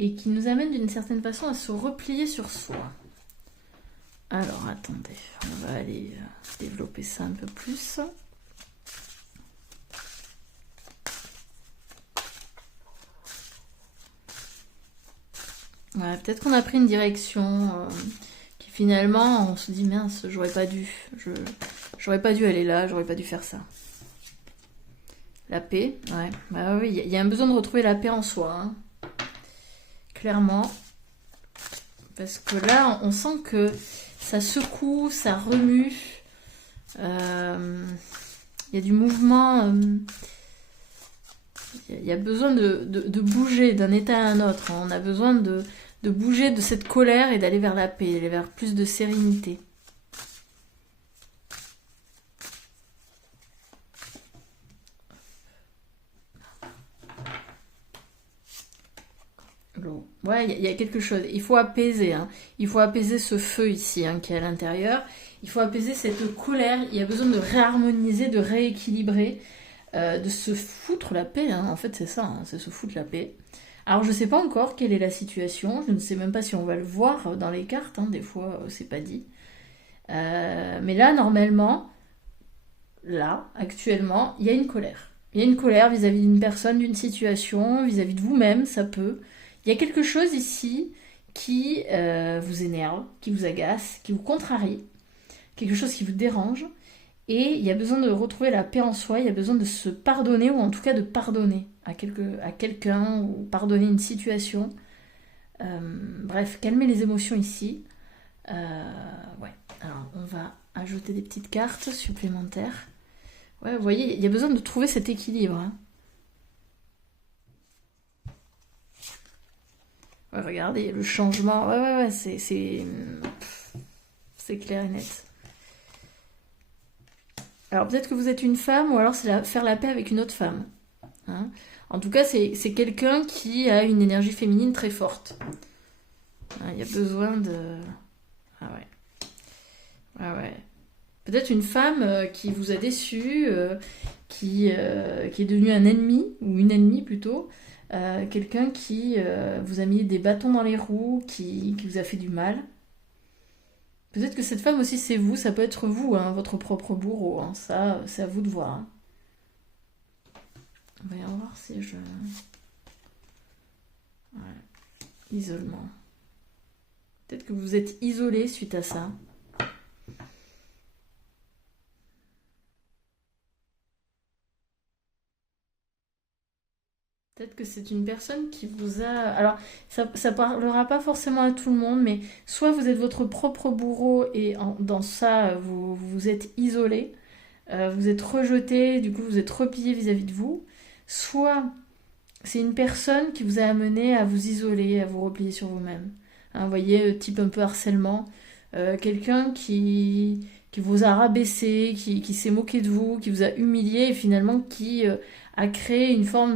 Et qui nous amène d'une certaine façon à se replier sur soi. Alors attendez, on va aller développer ça un peu plus. Ouais, peut-être qu'on a pris une direction qui finalement on se dit mince, j'aurais pas dû aller là, j'aurais pas dû faire ça. La paix, ouais, bah oui, il y a un besoin de retrouver la paix en soi, hein. Clairement, parce que là on sent que ça secoue, ça remue, il y a du mouvement, il y a besoin de bouger d'un état à un autre, hein. On a besoin de bouger de cette colère et d'aller vers la paix, d'aller vers plus de sérénité. L'eau. Ouais, il y a quelque chose. Il faut apaiser, hein. Il faut apaiser ce feu ici, hein, qui est à l'intérieur. Il faut apaiser cette colère. Il y a besoin de réharmoniser, de rééquilibrer, de se foutre la paix, hein. En fait, c'est ça, hein, c'est se foutre la paix. Alors, je ne sais pas encore quelle est la situation. Je ne sais même pas si on va le voir dans les cartes, hein. Des fois, c'est pas dit. Mais là, normalement, là, actuellement, il y a une colère. Il y a une colère vis-à-vis d'une personne, d'une situation, vis-à-vis de vous-même, ça peut. Il y a quelque chose ici qui vous énerve, qui vous agace, qui vous contrarie, quelque chose qui vous dérange. Et il y a besoin de retrouver la paix en soi, il y a besoin de se pardonner, ou en tout cas de pardonner à quelqu'un, ou pardonner une situation. Bref, calmer les émotions ici. Ouais, alors on va ajouter des petites cartes supplémentaires. Ouais, vous voyez, il y a besoin de trouver cet équilibre, hein. Ouais, regardez, le changement, ouais, c'est clair et net. Alors peut-être que vous êtes une femme, ou alors c'est faire la paix avec une autre femme, hein. En tout cas, c'est quelqu'un qui a une énergie féminine très forte. Hein, il y a besoin de... Ah ouais. Ah ouais. Peut-être une femme qui vous a déçu, qui est devenu un ennemi, ou une ennemie plutôt. Quelqu'un qui vous a mis des bâtons dans les roues, qui vous a fait du mal. Peut-être que cette femme aussi c'est vous, ça peut être vous, hein, votre propre bourreau, hein. Ça, c'est à vous de voir, hein. On va voir si je... Ouais. Isolement. Peut-être que vous êtes isolé suite à ça. Peut-être que c'est une personne qui vous a... Alors, ça parlera pas forcément à tout le monde, mais soit vous êtes votre propre bourreau et dans ça, vous vous êtes isolé, vous êtes rejeté, du coup vous êtes replié vis-à-vis de vous, soit c'est une personne qui vous a amené à vous isoler, à vous replier sur vous-même. Hein, vous voyez, type un peu harcèlement. Quelqu'un qui vous a rabaissé, qui s'est moqué de vous, qui vous a humilié et finalement qui a créé une forme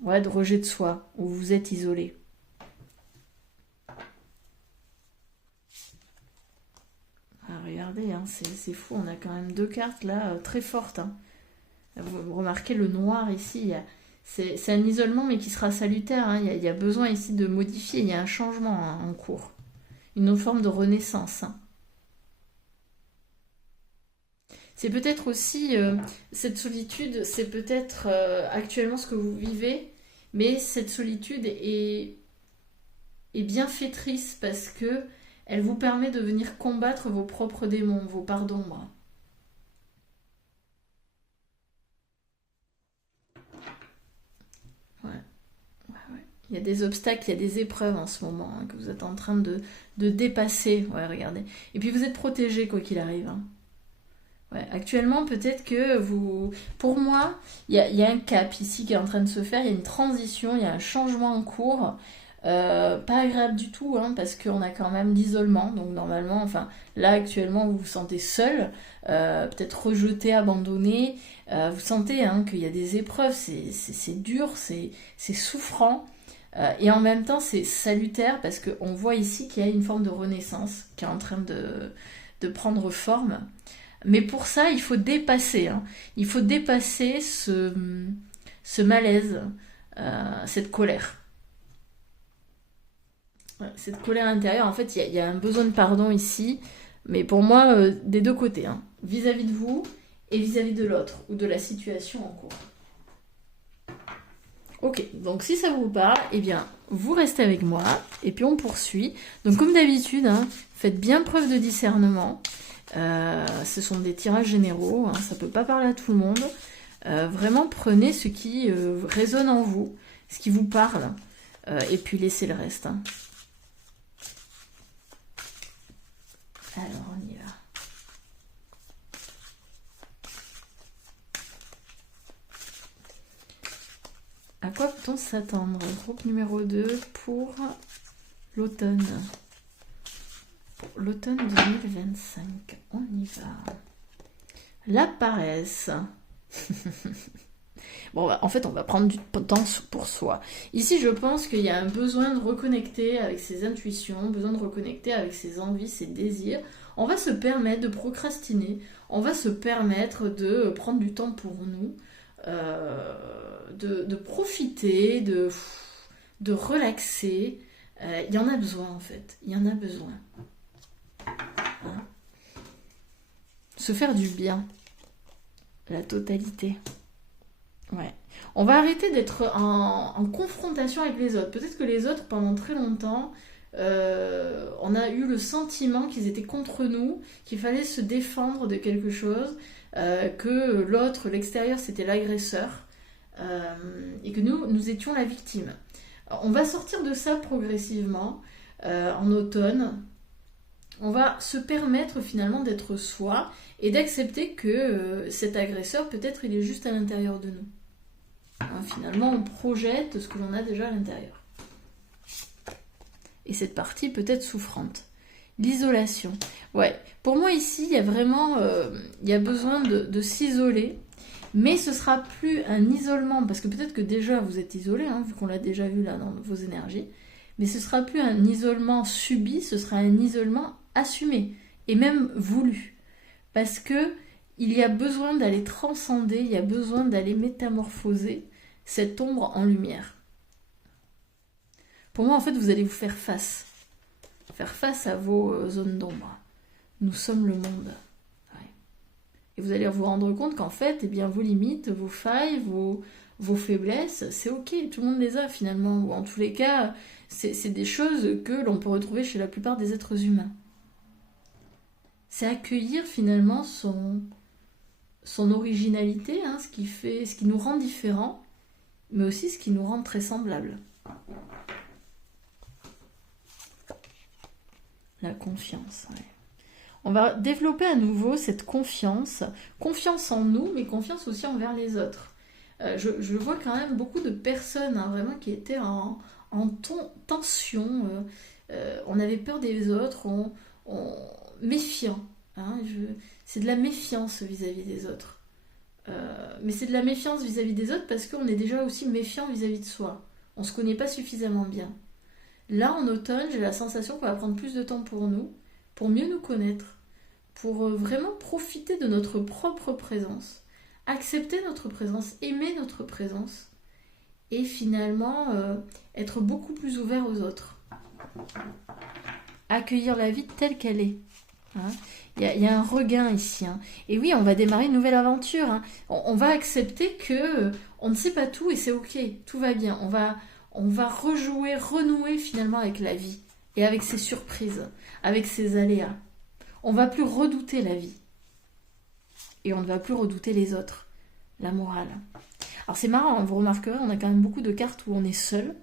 ouais, de rejet de soi, où vous êtes isolé. Ah, regardez, hein, c'est fou, on a quand même deux cartes là très fortes. Hein. Vous remarquez le noir ici, c'est un isolement mais qui sera salutaire. Hein. Il y a besoin ici de modifier, il y a un changement hein, en cours. Une autre forme de renaissance. Hein. C'est peut-être aussi, cette solitude, c'est peut-être actuellement ce que vous vivez, mais cette solitude est bienfaitrice parce que elle vous permet de venir combattre vos propres démons, vos parts d'ombre. Ouais, ouais, ouais. Il y a des obstacles, il y a des épreuves en ce moment hein, que vous êtes en train de dépasser. Ouais, regardez. Et puis vous êtes protégé quoi qu'il arrive. Hein. Ouais, actuellement, peut-être que vous... Pour moi, il y a un cap ici qui est en train de se faire, il y a une transition, il y a un changement en cours. Pas agréable du tout, hein, parce qu'on a quand même l'isolement. Donc normalement, enfin, là actuellement, vous vous sentez seul, peut-être rejeté, abandonné. Vous sentez hein, qu'il y a des épreuves, c'est dur, c'est souffrant. Et en même temps, c'est salutaire parce qu'on voit ici qu'il y a une forme de renaissance qui est en train de prendre forme. Mais pour ça, il faut dépasser. Hein. Il faut dépasser ce malaise, cette colère. Ouais, cette colère intérieure, en fait, il y a un besoin de pardon ici, mais pour moi, des deux côtés. Hein. Vis-à-vis de vous et vis-à-vis de l'autre ou de la situation en cours. Ok, donc si ça vous parle, eh bien, vous restez avec moi et puis on poursuit. Donc comme d'habitude, hein, faites bien preuve de discernement. Ce sont des tirages généraux, hein, ça ne peut pas parler à tout le monde. Vraiment, prenez ce qui résonne en vous, ce qui vous parle, et puis laissez le reste. Hein. Alors, on y va. À quoi peut-on s'attendre? Groupe numéro 2 pour l'automne. Pour l'automne 2025. On y va. La paresse. Bon, en fait, on va prendre du temps pour soi. Ici, je pense qu'il y a un besoin de reconnecter avec ses intuitions, besoin de reconnecter avec ses envies, ses désirs. On va se permettre de procrastiner, on va se permettre de prendre du temps pour nous, de profiter, de relaxer. Il y en a besoin, en fait. Il y en a besoin. Hein. Se faire du bien. La totalité. Ouais. On va arrêter d'être en confrontation avec les autres. Peut-être que les autres, pendant très longtemps, on a eu le sentiment qu'ils étaient contre nous, qu'il fallait se défendre de quelque chose, que l'autre, l'extérieur, c'était l'agresseur, et que nous étions la victime. Alors, on va sortir de ça progressivement en automne. On va se permettre finalement d'être soi et d'accepter que cet agresseur, peut-être, il est juste à l'intérieur de nous. Hein, finalement, on projette ce que l'on a déjà à l'intérieur. Et cette partie peut être souffrante. L'isolation. Ouais, pour moi ici, il y a vraiment il y a besoin de s'isoler, mais ce sera plus un isolement, parce que peut-être que déjà vous êtes isolé, hein, vu qu'on l'a déjà vu là dans vos énergies, mais ce sera plus un isolement subi, ce sera un isolement assumé, et même voulu. Parce que il y a besoin d'aller transcender, il y a besoin d'aller métamorphoser cette ombre en lumière. Pour moi, en fait, vous allez vous faire face à vos zones d'ombre. Nous sommes le monde. Ouais. Et vous allez vous rendre compte qu'en fait, eh bien, vos limites, vos failles, vos faiblesses, c'est ok, tout le monde les a finalement. Ou en tous les cas, c'est des choses que l'on peut retrouver chez la plupart des êtres humains. C'est accueillir finalement son originalité, hein, ce qui nous rend différents, mais aussi ce qui nous rend très semblables. La confiance, ouais. On va développer à nouveau cette confiance, confiance en nous, mais confiance aussi envers les autres. Je vois quand même beaucoup de personnes hein, vraiment qui étaient en tension. On avait peur des autres, méfiant. Hein, c'est de la méfiance vis-à-vis des autres. Mais c'est de la méfiance vis-à-vis des autres parce qu'on est déjà aussi méfiant vis-à-vis de soi. On ne se connaît pas suffisamment bien. Là, en automne, j'ai la sensation qu'on va prendre plus de temps pour nous, pour mieux nous connaître, pour vraiment profiter de notre propre présence, accepter notre présence, aimer notre présence, et finalement être beaucoup plus ouvert aux autres. Accueillir la vie telle qu'elle est. Hein. Il y a un regain ici. Hein. Et oui, on va démarrer une nouvelle aventure. Hein. On va accepter que on ne sait pas tout et c'est ok, tout va bien. On va rejouer, renouer finalement avec la vie et avec ses surprises, avec ses aléas. On va plus redouter la vie et on ne va plus redouter les autres, la morale. Alors c'est marrant, hein, vous remarquerez, on a quand même beaucoup de cartes où on est seul.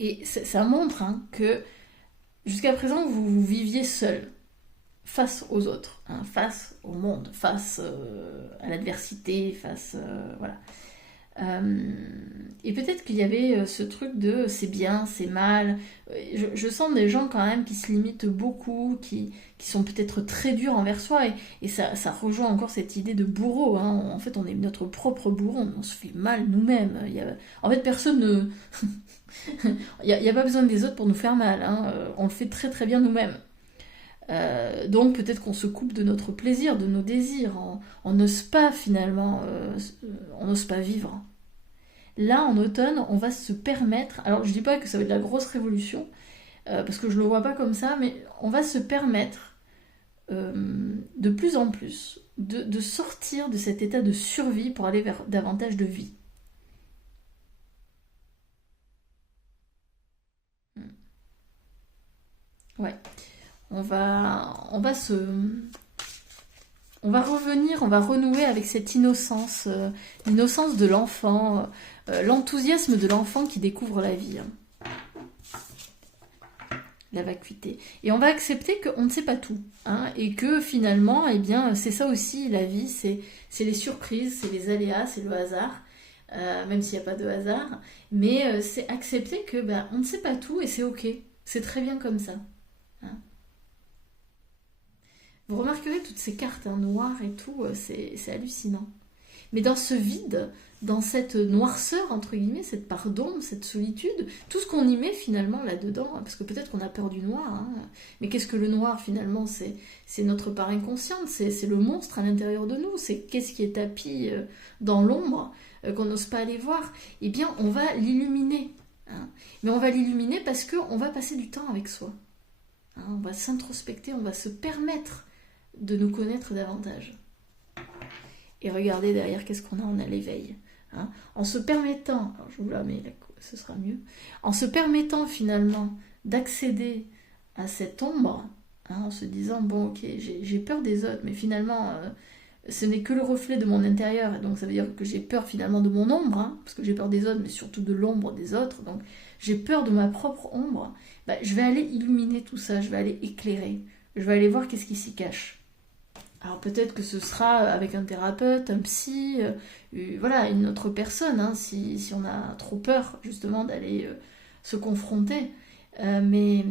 Et ça montre hein, que jusqu'à présent, vous viviez seul, face aux autres, hein, face au monde, face à l'adversité, face... voilà. Et peut-être qu'il y avait ce truc de c'est bien, c'est mal. Je sens des gens quand même qui se limitent beaucoup, qui sont peut-être très durs envers soi. Et ça rejoint encore cette idée de bourreau. Hein. En fait, on est notre propre bourreau, on se fait mal nous-mêmes. En fait, personne ne... Il n'y a pas besoin des autres pour nous faire mal. Hein. On le fait très très bien nous-mêmes. Donc peut-être qu'on se coupe de notre plaisir, de nos désirs. On n'ose pas finalement, on n'ose pas vivre. Là, en automne, on va se permettre, alors je dis pas que ça va être la grosse révolution, parce que je le vois pas comme ça, mais on va se permettre de plus en plus de sortir de cet état de survie pour aller vers davantage de vie. Ouais. On va revenir, on va renouer avec cette innocence, l'innocence de l'enfant, l'enthousiasme de l'enfant qui découvre la vie, hein, la vacuité. Et on va accepter qu'on ne sait pas tout, hein, et que finalement, eh bien, c'est ça aussi la vie, c'est les surprises, c'est les aléas, c'est le hasard, même s'il n'y a pas de hasard, mais c'est accepter que on ne sait pas tout et c'est ok, c'est très bien comme ça. Hein. Vous remarquerez toutes ces cartes hein, noires et tout, c'est hallucinant. Mais dans ce vide, dans cette noirceur, entre guillemets, cette part d'ombre, cette solitude, tout ce qu'on y met finalement là-dedans, parce que peut-être qu'on a peur du noir, hein, mais qu'est-ce que le noir finalement? C'est notre part inconsciente, c'est le monstre à l'intérieur de nous, c'est qu'est-ce qui est tapis dans l'ombre, qu'on n'ose pas aller voir. Eh bien, on va l'illuminer. Hein. Mais on va l'illuminer parce qu'on va passer du temps avec soi. Hein, on va s'introspecter, on va se permettre de nous connaître davantage. Et regardez derrière, qu'est-ce qu'on a? On a l'éveil. Hein. En se permettant, alors je vous la mets là, ce sera mieux, en se permettant finalement d'accéder à cette ombre, hein, en se disant, bon ok, j'ai peur des autres, mais finalement, ce n'est que le reflet de mon intérieur, donc ça veut dire que j'ai peur finalement de mon ombre, hein, parce que j'ai peur des autres, mais surtout de l'ombre des autres, donc j'ai peur de ma propre ombre, je vais aller illuminer tout ça, je vais aller éclairer, je vais aller voir qu'est-ce qui s'y cache. Alors peut-être que ce sera avec un thérapeute, un psy, voilà, une autre personne, hein, si on a trop peur justement d'aller se confronter. Mais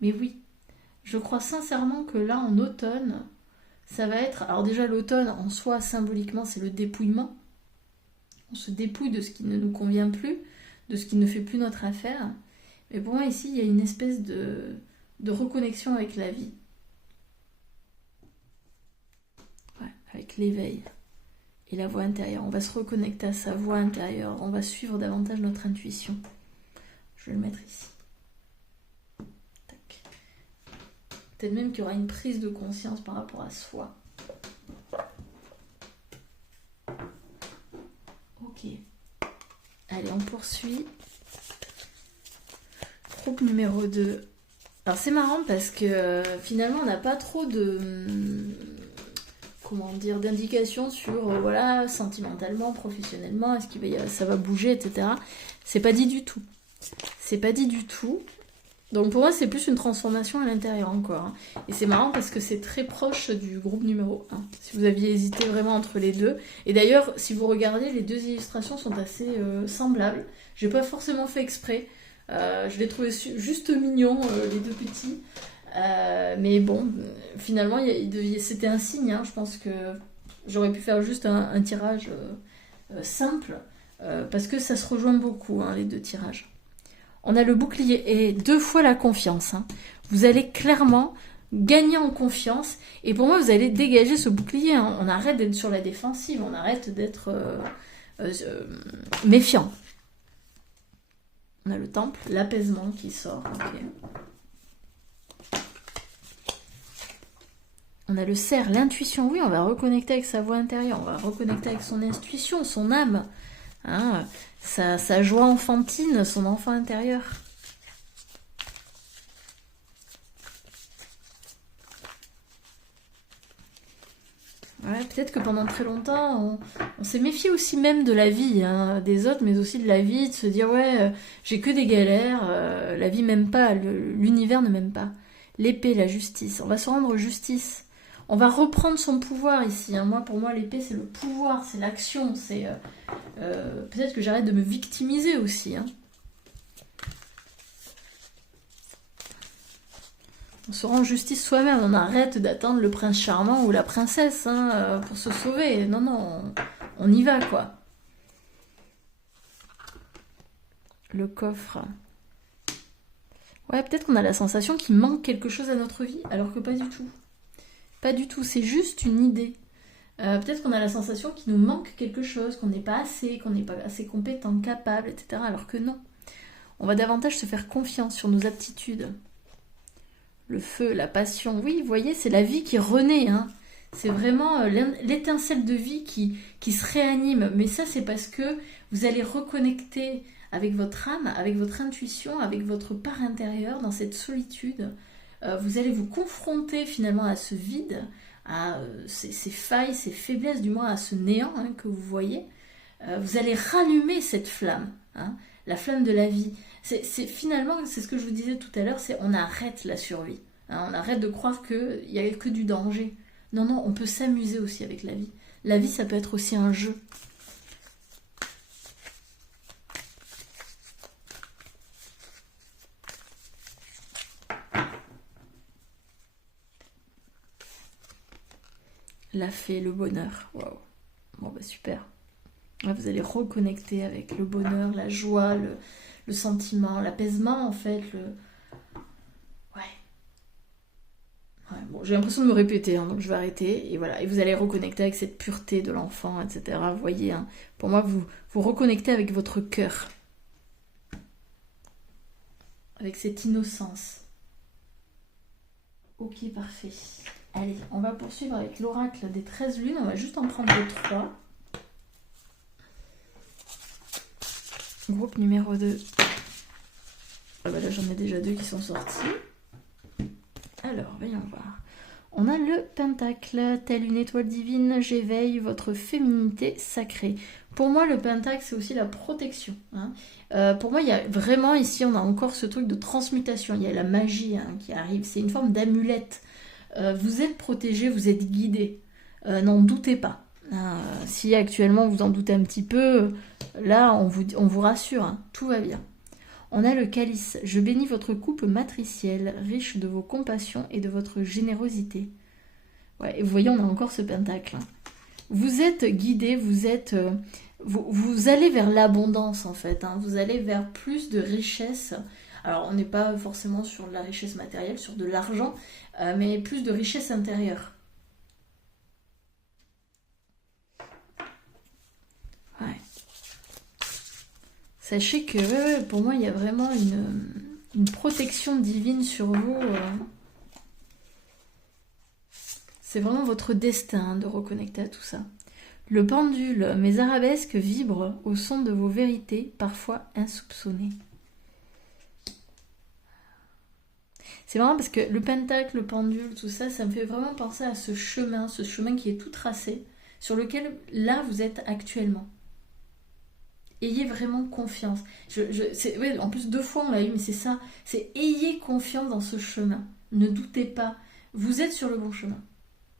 oui, je crois sincèrement que là en automne, ça va être... Alors déjà l'automne en soi, symboliquement, c'est le dépouillement. On se dépouille de ce qui ne nous convient plus, de ce qui ne fait plus notre affaire. Mais pour moi ici, il y a une espèce de reconnexion avec la vie. Avec l'éveil et la voix intérieure. On va se reconnecter à sa voix intérieure. On va suivre davantage notre intuition. Je vais le mettre ici. Tac. Peut-être même qu'il y aura une prise de conscience par rapport à soi. Ok. Allez, on poursuit. Groupe numéro 2. Alors c'est marrant parce que finalement on n'a pas trop de... comment dire, d'indications sur, voilà, sentimentalement, professionnellement, est-ce qu'il va ça va bouger, etc. C'est pas dit du tout. C'est pas dit du tout. Donc pour moi, c'est plus une transformation à l'intérieur encore. Hein. Et c'est marrant parce que c'est très proche du groupe numéro 1. Si vous aviez hésité vraiment entre les deux. Et d'ailleurs, si vous regardez, les deux illustrations sont assez semblables. J'ai pas forcément fait exprès. Je les trouvais juste mignons, les deux petits. Mais bon, finalement, c'était un signe. Hein. Je pense que j'aurais pu faire juste un tirage simple. Parce que ça se rejoint beaucoup, hein, les deux tirages. On a le bouclier et 2 fois la confiance. Hein. Vous allez clairement gagner en confiance. Et pour moi, vous allez dégager ce bouclier. Hein. On arrête d'être sur la défensive. On arrête d'être méfiant. On a le temple, l'apaisement qui sort. Okay. On a le cerf, l'intuition. Oui, on va reconnecter avec sa voix intérieure. On va reconnecter avec son intuition, son âme. Hein, sa joie enfantine, son enfant intérieur. Ouais, peut-être que pendant très longtemps, on s'est méfié aussi même de la vie, hein, des autres, mais aussi de la vie, de se dire, ouais, j'ai que des galères, la vie m'aime pas, l'univers ne m'aime pas. L'épée, la justice, on va se rendre justice. On va reprendre son pouvoir ici. Hein. Pour moi, l'épée, c'est le pouvoir, c'est l'action. C'est peut-être que j'arrête de me victimiser aussi. Hein. On se rend justice soi-même. On arrête d'attendre le prince charmant ou la princesse hein, pour se sauver. Non, non, on y va, quoi. Le coffre. Ouais, peut-être qu'on a la sensation qu'il manque quelque chose à notre vie, alors que pas du tout. Pas du tout, c'est juste une idée. Peut-être qu'on a la sensation qu'il nous manque quelque chose, qu'on n'est pas assez compétent, capable, etc. Alors que non. On va davantage se faire confiance sur nos aptitudes. Le feu, la passion, oui, vous voyez, c'est la vie qui renaît. Hein. C'est vraiment l'étincelle de vie qui se réanime. Mais ça, c'est parce que vous allez reconnecter avec votre âme, avec votre intuition, avec votre part intérieure, dans cette solitude. Vous allez vous confronter finalement à ce vide, à ces failles, ces faiblesses, du moins à ce néant hein, que vous voyez. Vous allez rallumer cette flamme, hein, la flamme de la vie. Finalement, c'est ce que je vous disais tout à l'heure, c'est on arrête la survie. Hein, on arrête de croire qu'il n'y a que du danger. Non, non, on peut s'amuser aussi avec la vie. La vie, ça peut être aussi un jeu. La fée, le bonheur. Waouh. Bon, bah super. Là, vous allez reconnecter avec le bonheur, la joie, le sentiment, l'apaisement en fait. Ouais. Bon, j'ai l'impression de me répéter, hein, donc je vais arrêter. Et voilà. Et vous allez reconnecter avec cette pureté de l'enfant, etc. Vous voyez, hein, pour moi, vous reconnectez avec votre cœur. Avec cette innocence. Ok, parfait. Allez, on va poursuivre avec l'oracle des 13 lunes. On va juste en prendre 3. Groupe numéro 2. Ah bah là, j'en ai déjà 2 qui sont sortis. Alors, voyons voir. On a le pentacle, telle une étoile divine, j'éveille votre féminité sacrée. Pour moi, le pentacle, c'est aussi la protection. Hein. Pour moi, il y a vraiment ici, on a encore ce truc de transmutation. Il y a la magie hein, qui arrive. C'est une forme d'amulette. Vous êtes protégé, vous êtes guidé. N'en doutez pas. Si actuellement vous en doutez un petit peu, là on vous rassure, hein, tout va bien. On a le calice. Je bénis votre couple matriciel, riche de vos compassions et de votre générosité. Ouais, et vous voyez, on a encore ce pentacle. Hein. Vous êtes guidé, vous allez vers l'abondance en fait. Hein. Vous allez vers plus de richesse. Alors, on n'est pas forcément sur de la richesse matérielle, sur de l'argent, mais plus de richesse intérieure. Ouais. Sachez que pour moi, il y a vraiment une protection divine sur vous. C'est vraiment votre destin de reconnecter à tout ça. Le pendule, mes arabesques vibrent au son de vos vérités, parfois insoupçonnées. C'est marrant parce que le pentacle, le pendule, tout ça, ça me fait vraiment penser à ce chemin qui est tout tracé, sur lequel là vous êtes actuellement. Ayez vraiment confiance. Ouais, en plus, 2 fois on l'a eu, mais c'est ça. C'est ayez confiance dans ce chemin. Ne doutez pas. Vous êtes sur le bon chemin.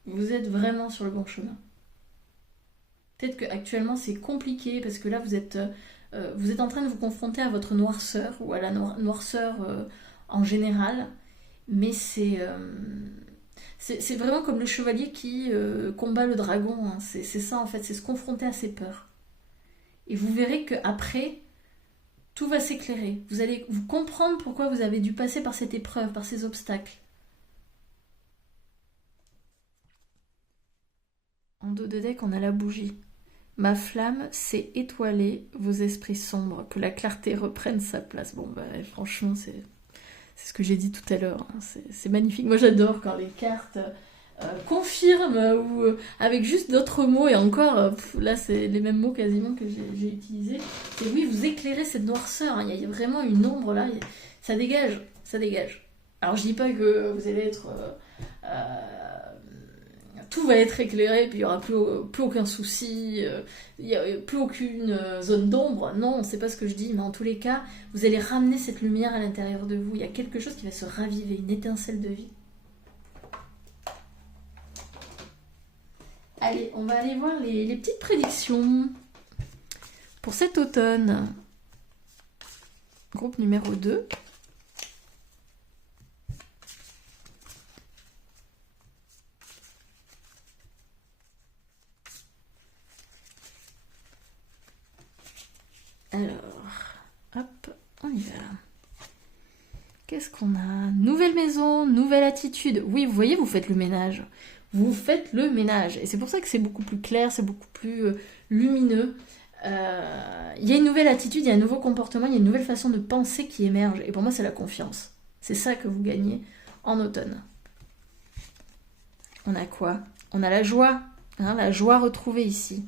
Vous êtes vraiment sur le bon chemin. Peut-être qu'actuellement c'est compliqué parce que là vous êtes en train de vous confronter à votre noirceur ou à la noirceur en général. Mais c'est vraiment comme le chevalier qui combat le dragon. Hein. C'est ça en fait, c'est se confronter à ses peurs. Et vous verrez qu'après, tout va s'éclairer. Vous allez vous comprendre pourquoi vous avez dû passer par cette épreuve, par ces obstacles. En dos de deck, on a la bougie. Ma flamme s'est étoilée, vos esprits sombres, que la clarté reprenne sa place. Bon, bah, franchement, c'est ce que j'ai dit tout à l'heure. Hein. C'est magnifique. Moi, j'adore quand les cartes confirment ou avec juste d'autres mots. Et encore, là, c'est les mêmes mots quasiment que j'ai utilisés. C'est oui, vous éclairez cette noirceur. Hein. Il y a vraiment une ombre là. Ça dégage. Ça dégage. Alors, je dis pas que vous allez être... tout va être éclairé, puis il n'y aura plus aucun souci, il n'y a plus aucune zone d'ombre. Non, c'est pas ce que je dis, mais en tous les cas, vous allez ramener cette lumière à l'intérieur de vous. Il y a quelque chose qui va se raviver, une étincelle de vie. Allez, on va aller voir les petites prédictions pour cet automne. Groupe numéro 2. Alors, hop, on y va. Qu'est-ce qu'on a? Nouvelle maison, nouvelle attitude. Oui, vous voyez, vous faites le ménage. Vous faites le ménage. Et c'est pour ça que c'est beaucoup plus clair, c'est beaucoup plus lumineux. Il y a une nouvelle attitude, il y a un nouveau comportement, il y a une nouvelle façon de penser qui émerge. Et pour moi, c'est la confiance. C'est ça que vous gagnez en automne. On a quoi? On a la joie. Hein, la joie retrouvée ici.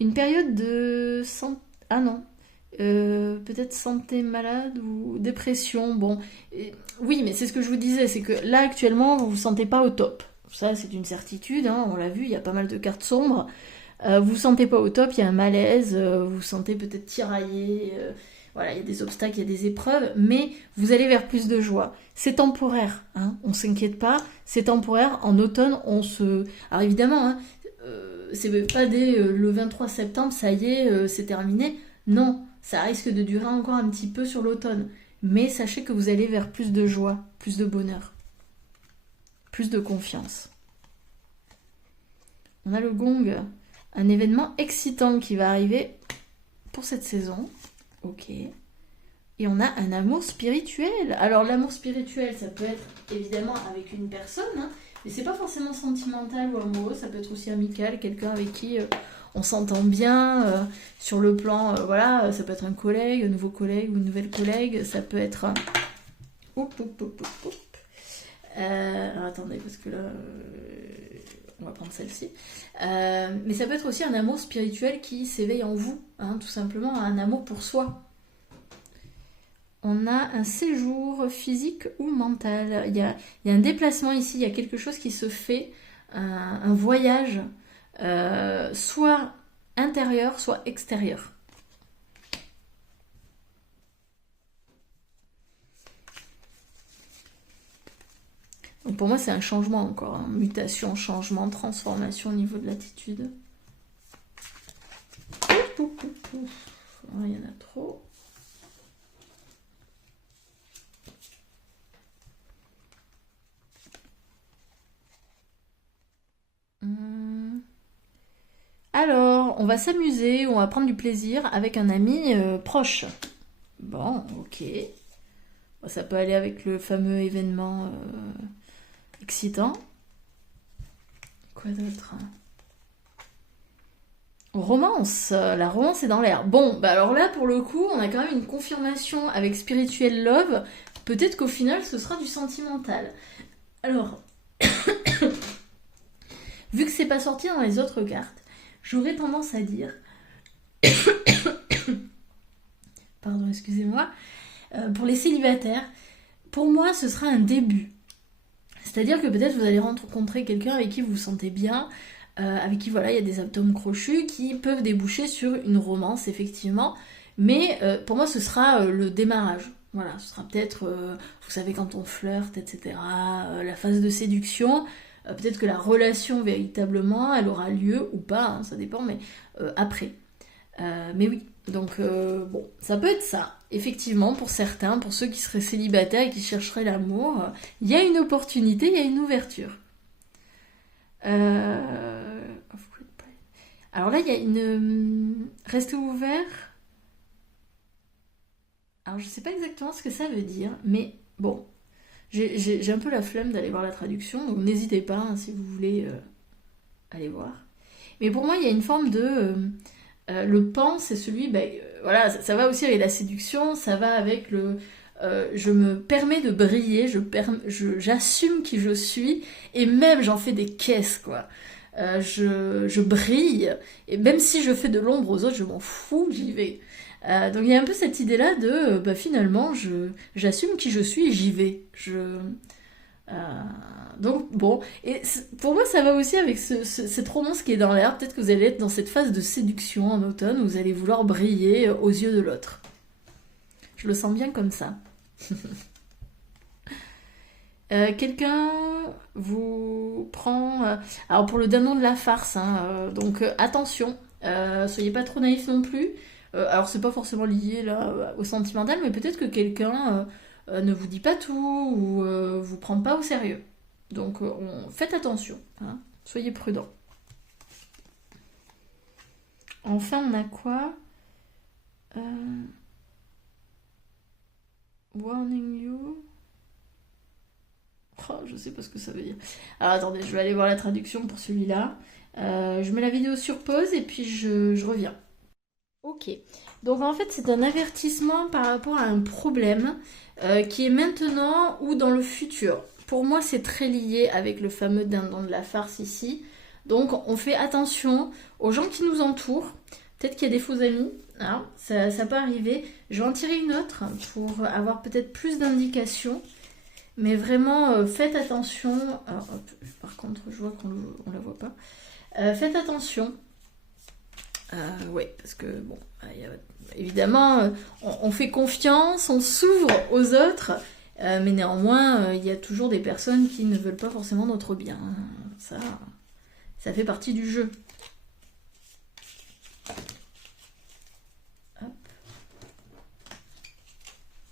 Une période de... Ah non. Peut-être santé malade ou dépression. Bon, oui, mais c'est ce que je vous disais, c'est que là actuellement vous vous sentez pas au top. Ça c'est une certitude, hein, on l'a vu, il y a pas mal de cartes sombres. Vous vous sentez pas au top, il y a un malaise, vous vous sentez peut-être tiraillé. Voilà, il y a des obstacles, il y a des épreuves, mais vous allez vers plus de joie. C'est temporaire, hein, on s'inquiète pas, c'est temporaire. En automne, alors évidemment, hein, c'est pas dès le 23 septembre, ça y est, c'est terminé. Non, ça risque de durer encore un petit peu sur l'automne. Mais sachez que vous allez vers plus de joie, plus de bonheur, plus de confiance. On a le gong, un événement excitant qui va arriver pour cette saison. Ok. Et on a un amour spirituel. Alors l'amour spirituel, ça peut être évidemment avec une personne, hein, mais c'est pas forcément sentimental ou amoureux, ça peut être aussi amical, quelqu'un avec qui on s'entend bien sur le plan, voilà, ça peut être un collègue, un nouveau collègue ou une nouvelle collègue, ça peut être... alors attendez, parce que là, on va prendre celle-ci. Mais ça peut être aussi un amour spirituel qui s'éveille en vous, hein, tout simplement, un amour pour soi. On a un séjour physique ou mental. Il y a un déplacement ici, il y a quelque chose qui se fait, un voyage, soit intérieur, soit extérieur. Donc pour moi, c'est un changement encore, hein. Mutation, changement, transformation au niveau de l'attitude. Oh, il y en a trop. Alors, on va s'amuser, on va prendre du plaisir avec un ami proche. Bon, ok. Bon, ça peut aller avec le fameux événement excitant. Quoi d'autre? Romance. La romance est dans l'air. Bon, bah alors là, pour le coup, on a quand même une confirmation avec Spiritual Love. Peut-être qu'au final, ce sera du sentimental. Alors, vu que c'est pas sorti dans les autres cartes, j'aurais tendance à dire... Pardon, excusez-moi. Pour les célibataires, pour moi, ce sera un début. C'est-à-dire que peut-être vous allez rencontrer quelqu'un avec qui vous vous sentez bien, avec qui voilà, il y a des atomes crochus qui peuvent déboucher sur une romance, effectivement. Mais pour moi, ce sera le démarrage. Voilà, ce sera peut-être, vous savez, quand on flirte, etc., la phase de séduction. Peut-être que la relation, véritablement, elle aura lieu ou pas, hein, ça dépend, mais après. Mais oui, donc bon, ça peut être ça. Effectivement, pour certains, pour ceux qui seraient célibataires et qui chercheraient l'amour, il y a une opportunité, il y a une ouverture. Alors là, il y a une... Restez ouvert. Alors je sais pas exactement ce que ça veut dire, mais bon, j'ai un peu la flemme d'aller voir la traduction, donc n'hésitez pas hein, si vous voulez aller voir. Mais pour moi, il y a une forme de... le pan, c'est celui, voilà, ça va aussi avec la séduction, ça va avec le... je me permets de briller, j'assume qui je suis, et même j'en fais des caisses, quoi. Je brille, et même si je fais de l'ombre aux autres, je m'en fous, j'y vais. Donc il y a un peu cette idée-là de, finalement, j'assume qui je suis et j'y vais. Euh, donc bon, et pour moi ça va aussi avec cette romance qui est dans l'air. Peut-être que vous allez être dans cette phase de séduction en automne où vous allez vouloir briller aux yeux de l'autre. Je le sens bien comme ça. Quelqu'un vous prend... alors pour le dindon de la farce, hein, donc attention, soyez pas trop naïf non plus. Alors c'est pas forcément lié là au sentimental, mais peut-être que quelqu'un ne vous dit pas tout ou vous prend pas au sérieux. Donc faites attention, hein, soyez prudents. Enfin, on a quoi? Euh, Warning you. Oh, je sais pas ce que ça veut dire. Alors attendez, je vais aller voir la traduction pour celui-là. Je mets la vidéo sur pause et puis je reviens. Ok, donc en fait c'est un avertissement par rapport à un problème qui est maintenant ou dans le futur. Pour moi c'est très lié avec le fameux dindon de la farce ici. Donc on fait attention aux gens qui nous entourent. Peut-être qu'il y a des faux amis, hein, ça peut arriver. Je vais en tirer une autre pour avoir peut-être plus d'indications. Mais vraiment faites attention. Alors, hop, par contre je vois qu'on ne la voit pas. Faites attention. Oui, parce que bon, évidemment, on fait confiance, on s'ouvre aux autres, mais néanmoins, il y a toujours des personnes qui ne veulent pas forcément notre bien. Ça fait partie du jeu. Hop.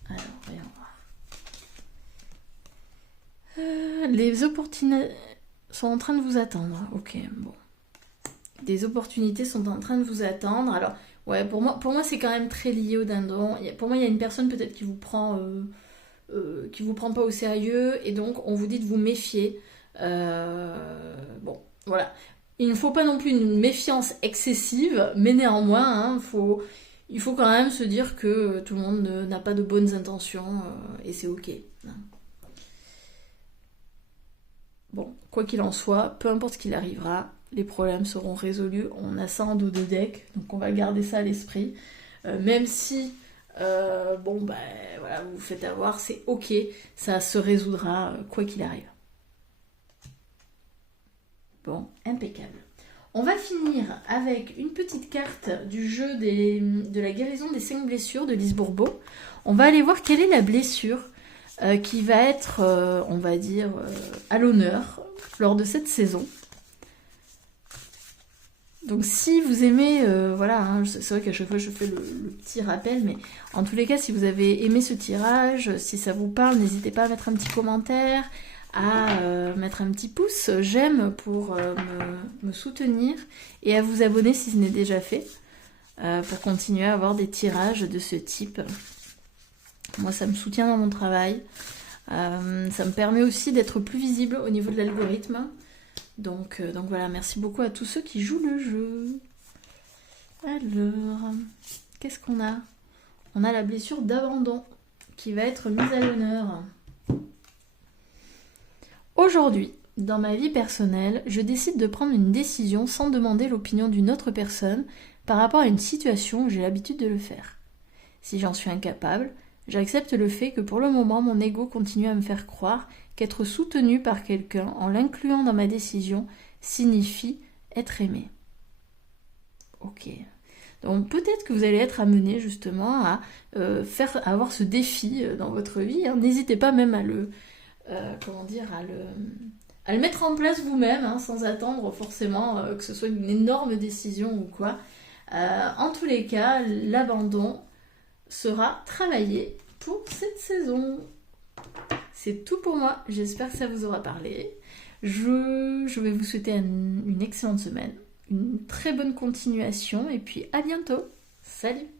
Alors, voyons voir. Les opportunités sont en train de vous attendre. Ok, bon. Des opportunités sont en train de vous attendre. Alors, ouais, pour moi c'est quand même très lié au dindon. Pour moi, il y a une personne peut-être qui vous prend pas au sérieux, et donc on vous dit de vous méfier. Bon, voilà. Il ne faut pas non plus une méfiance excessive, mais néanmoins, hein, il faut quand même se dire que tout le monde n'a pas de bonnes intentions, et c'est ok. Hein. Bon, quoi qu'il en soit, peu importe ce qu'il arrivera, les problèmes seront résolus. On a ça en dos de deck, donc on va garder ça à l'esprit. Même si, voilà, vous vous faites avoir, c'est ok, ça se résoudra quoi qu'il arrive. Bon, impeccable. On va finir avec une petite carte du jeu de la guérison des 5 blessures de Lise Bourbeau. On va aller voir quelle est la blessure qui va être, on va dire, à l'honneur lors de cette saison. Donc si vous aimez, voilà, hein, c'est vrai qu'à chaque fois je fais le petit rappel, mais en tous les cas, si vous avez aimé ce tirage, si ça vous parle, n'hésitez pas à mettre un petit commentaire, à mettre un petit pouce j'aime pour me soutenir, et à vous abonner si ce n'est déjà fait, pour continuer à avoir des tirages de ce type. Moi, ça me soutient dans mon travail, ça me permet aussi d'être plus visible au niveau de l'algorithme. Donc voilà, merci beaucoup à tous ceux qui jouent le jeu. Alors, qu'est-ce qu'on a? On a la blessure d'abandon qui va être mise à l'honneur. Aujourd'hui, dans ma vie personnelle, je décide de prendre une décision sans demander l'opinion d'une autre personne par rapport à une situation où j'ai l'habitude de le faire. Si j'en suis incapable, J'accepte le fait que pour le moment, mon ego continue à me faire croire qu'être soutenu par quelqu'un en l'incluant dans ma décision signifie être aimé. Ok. Donc peut-être que vous allez être amené justement à avoir ce défi dans votre vie. Hein. N'hésitez pas même à à le mettre en place vous-même, hein, sans attendre forcément que ce soit une énorme décision ou quoi. En tous les cas, l'abandon sera travaillé pour cette saison. C'est tout pour moi. J'espère que ça vous aura parlé. Je vais vous souhaiter une excellente semaine, une très bonne continuation et puis à bientôt. Salut!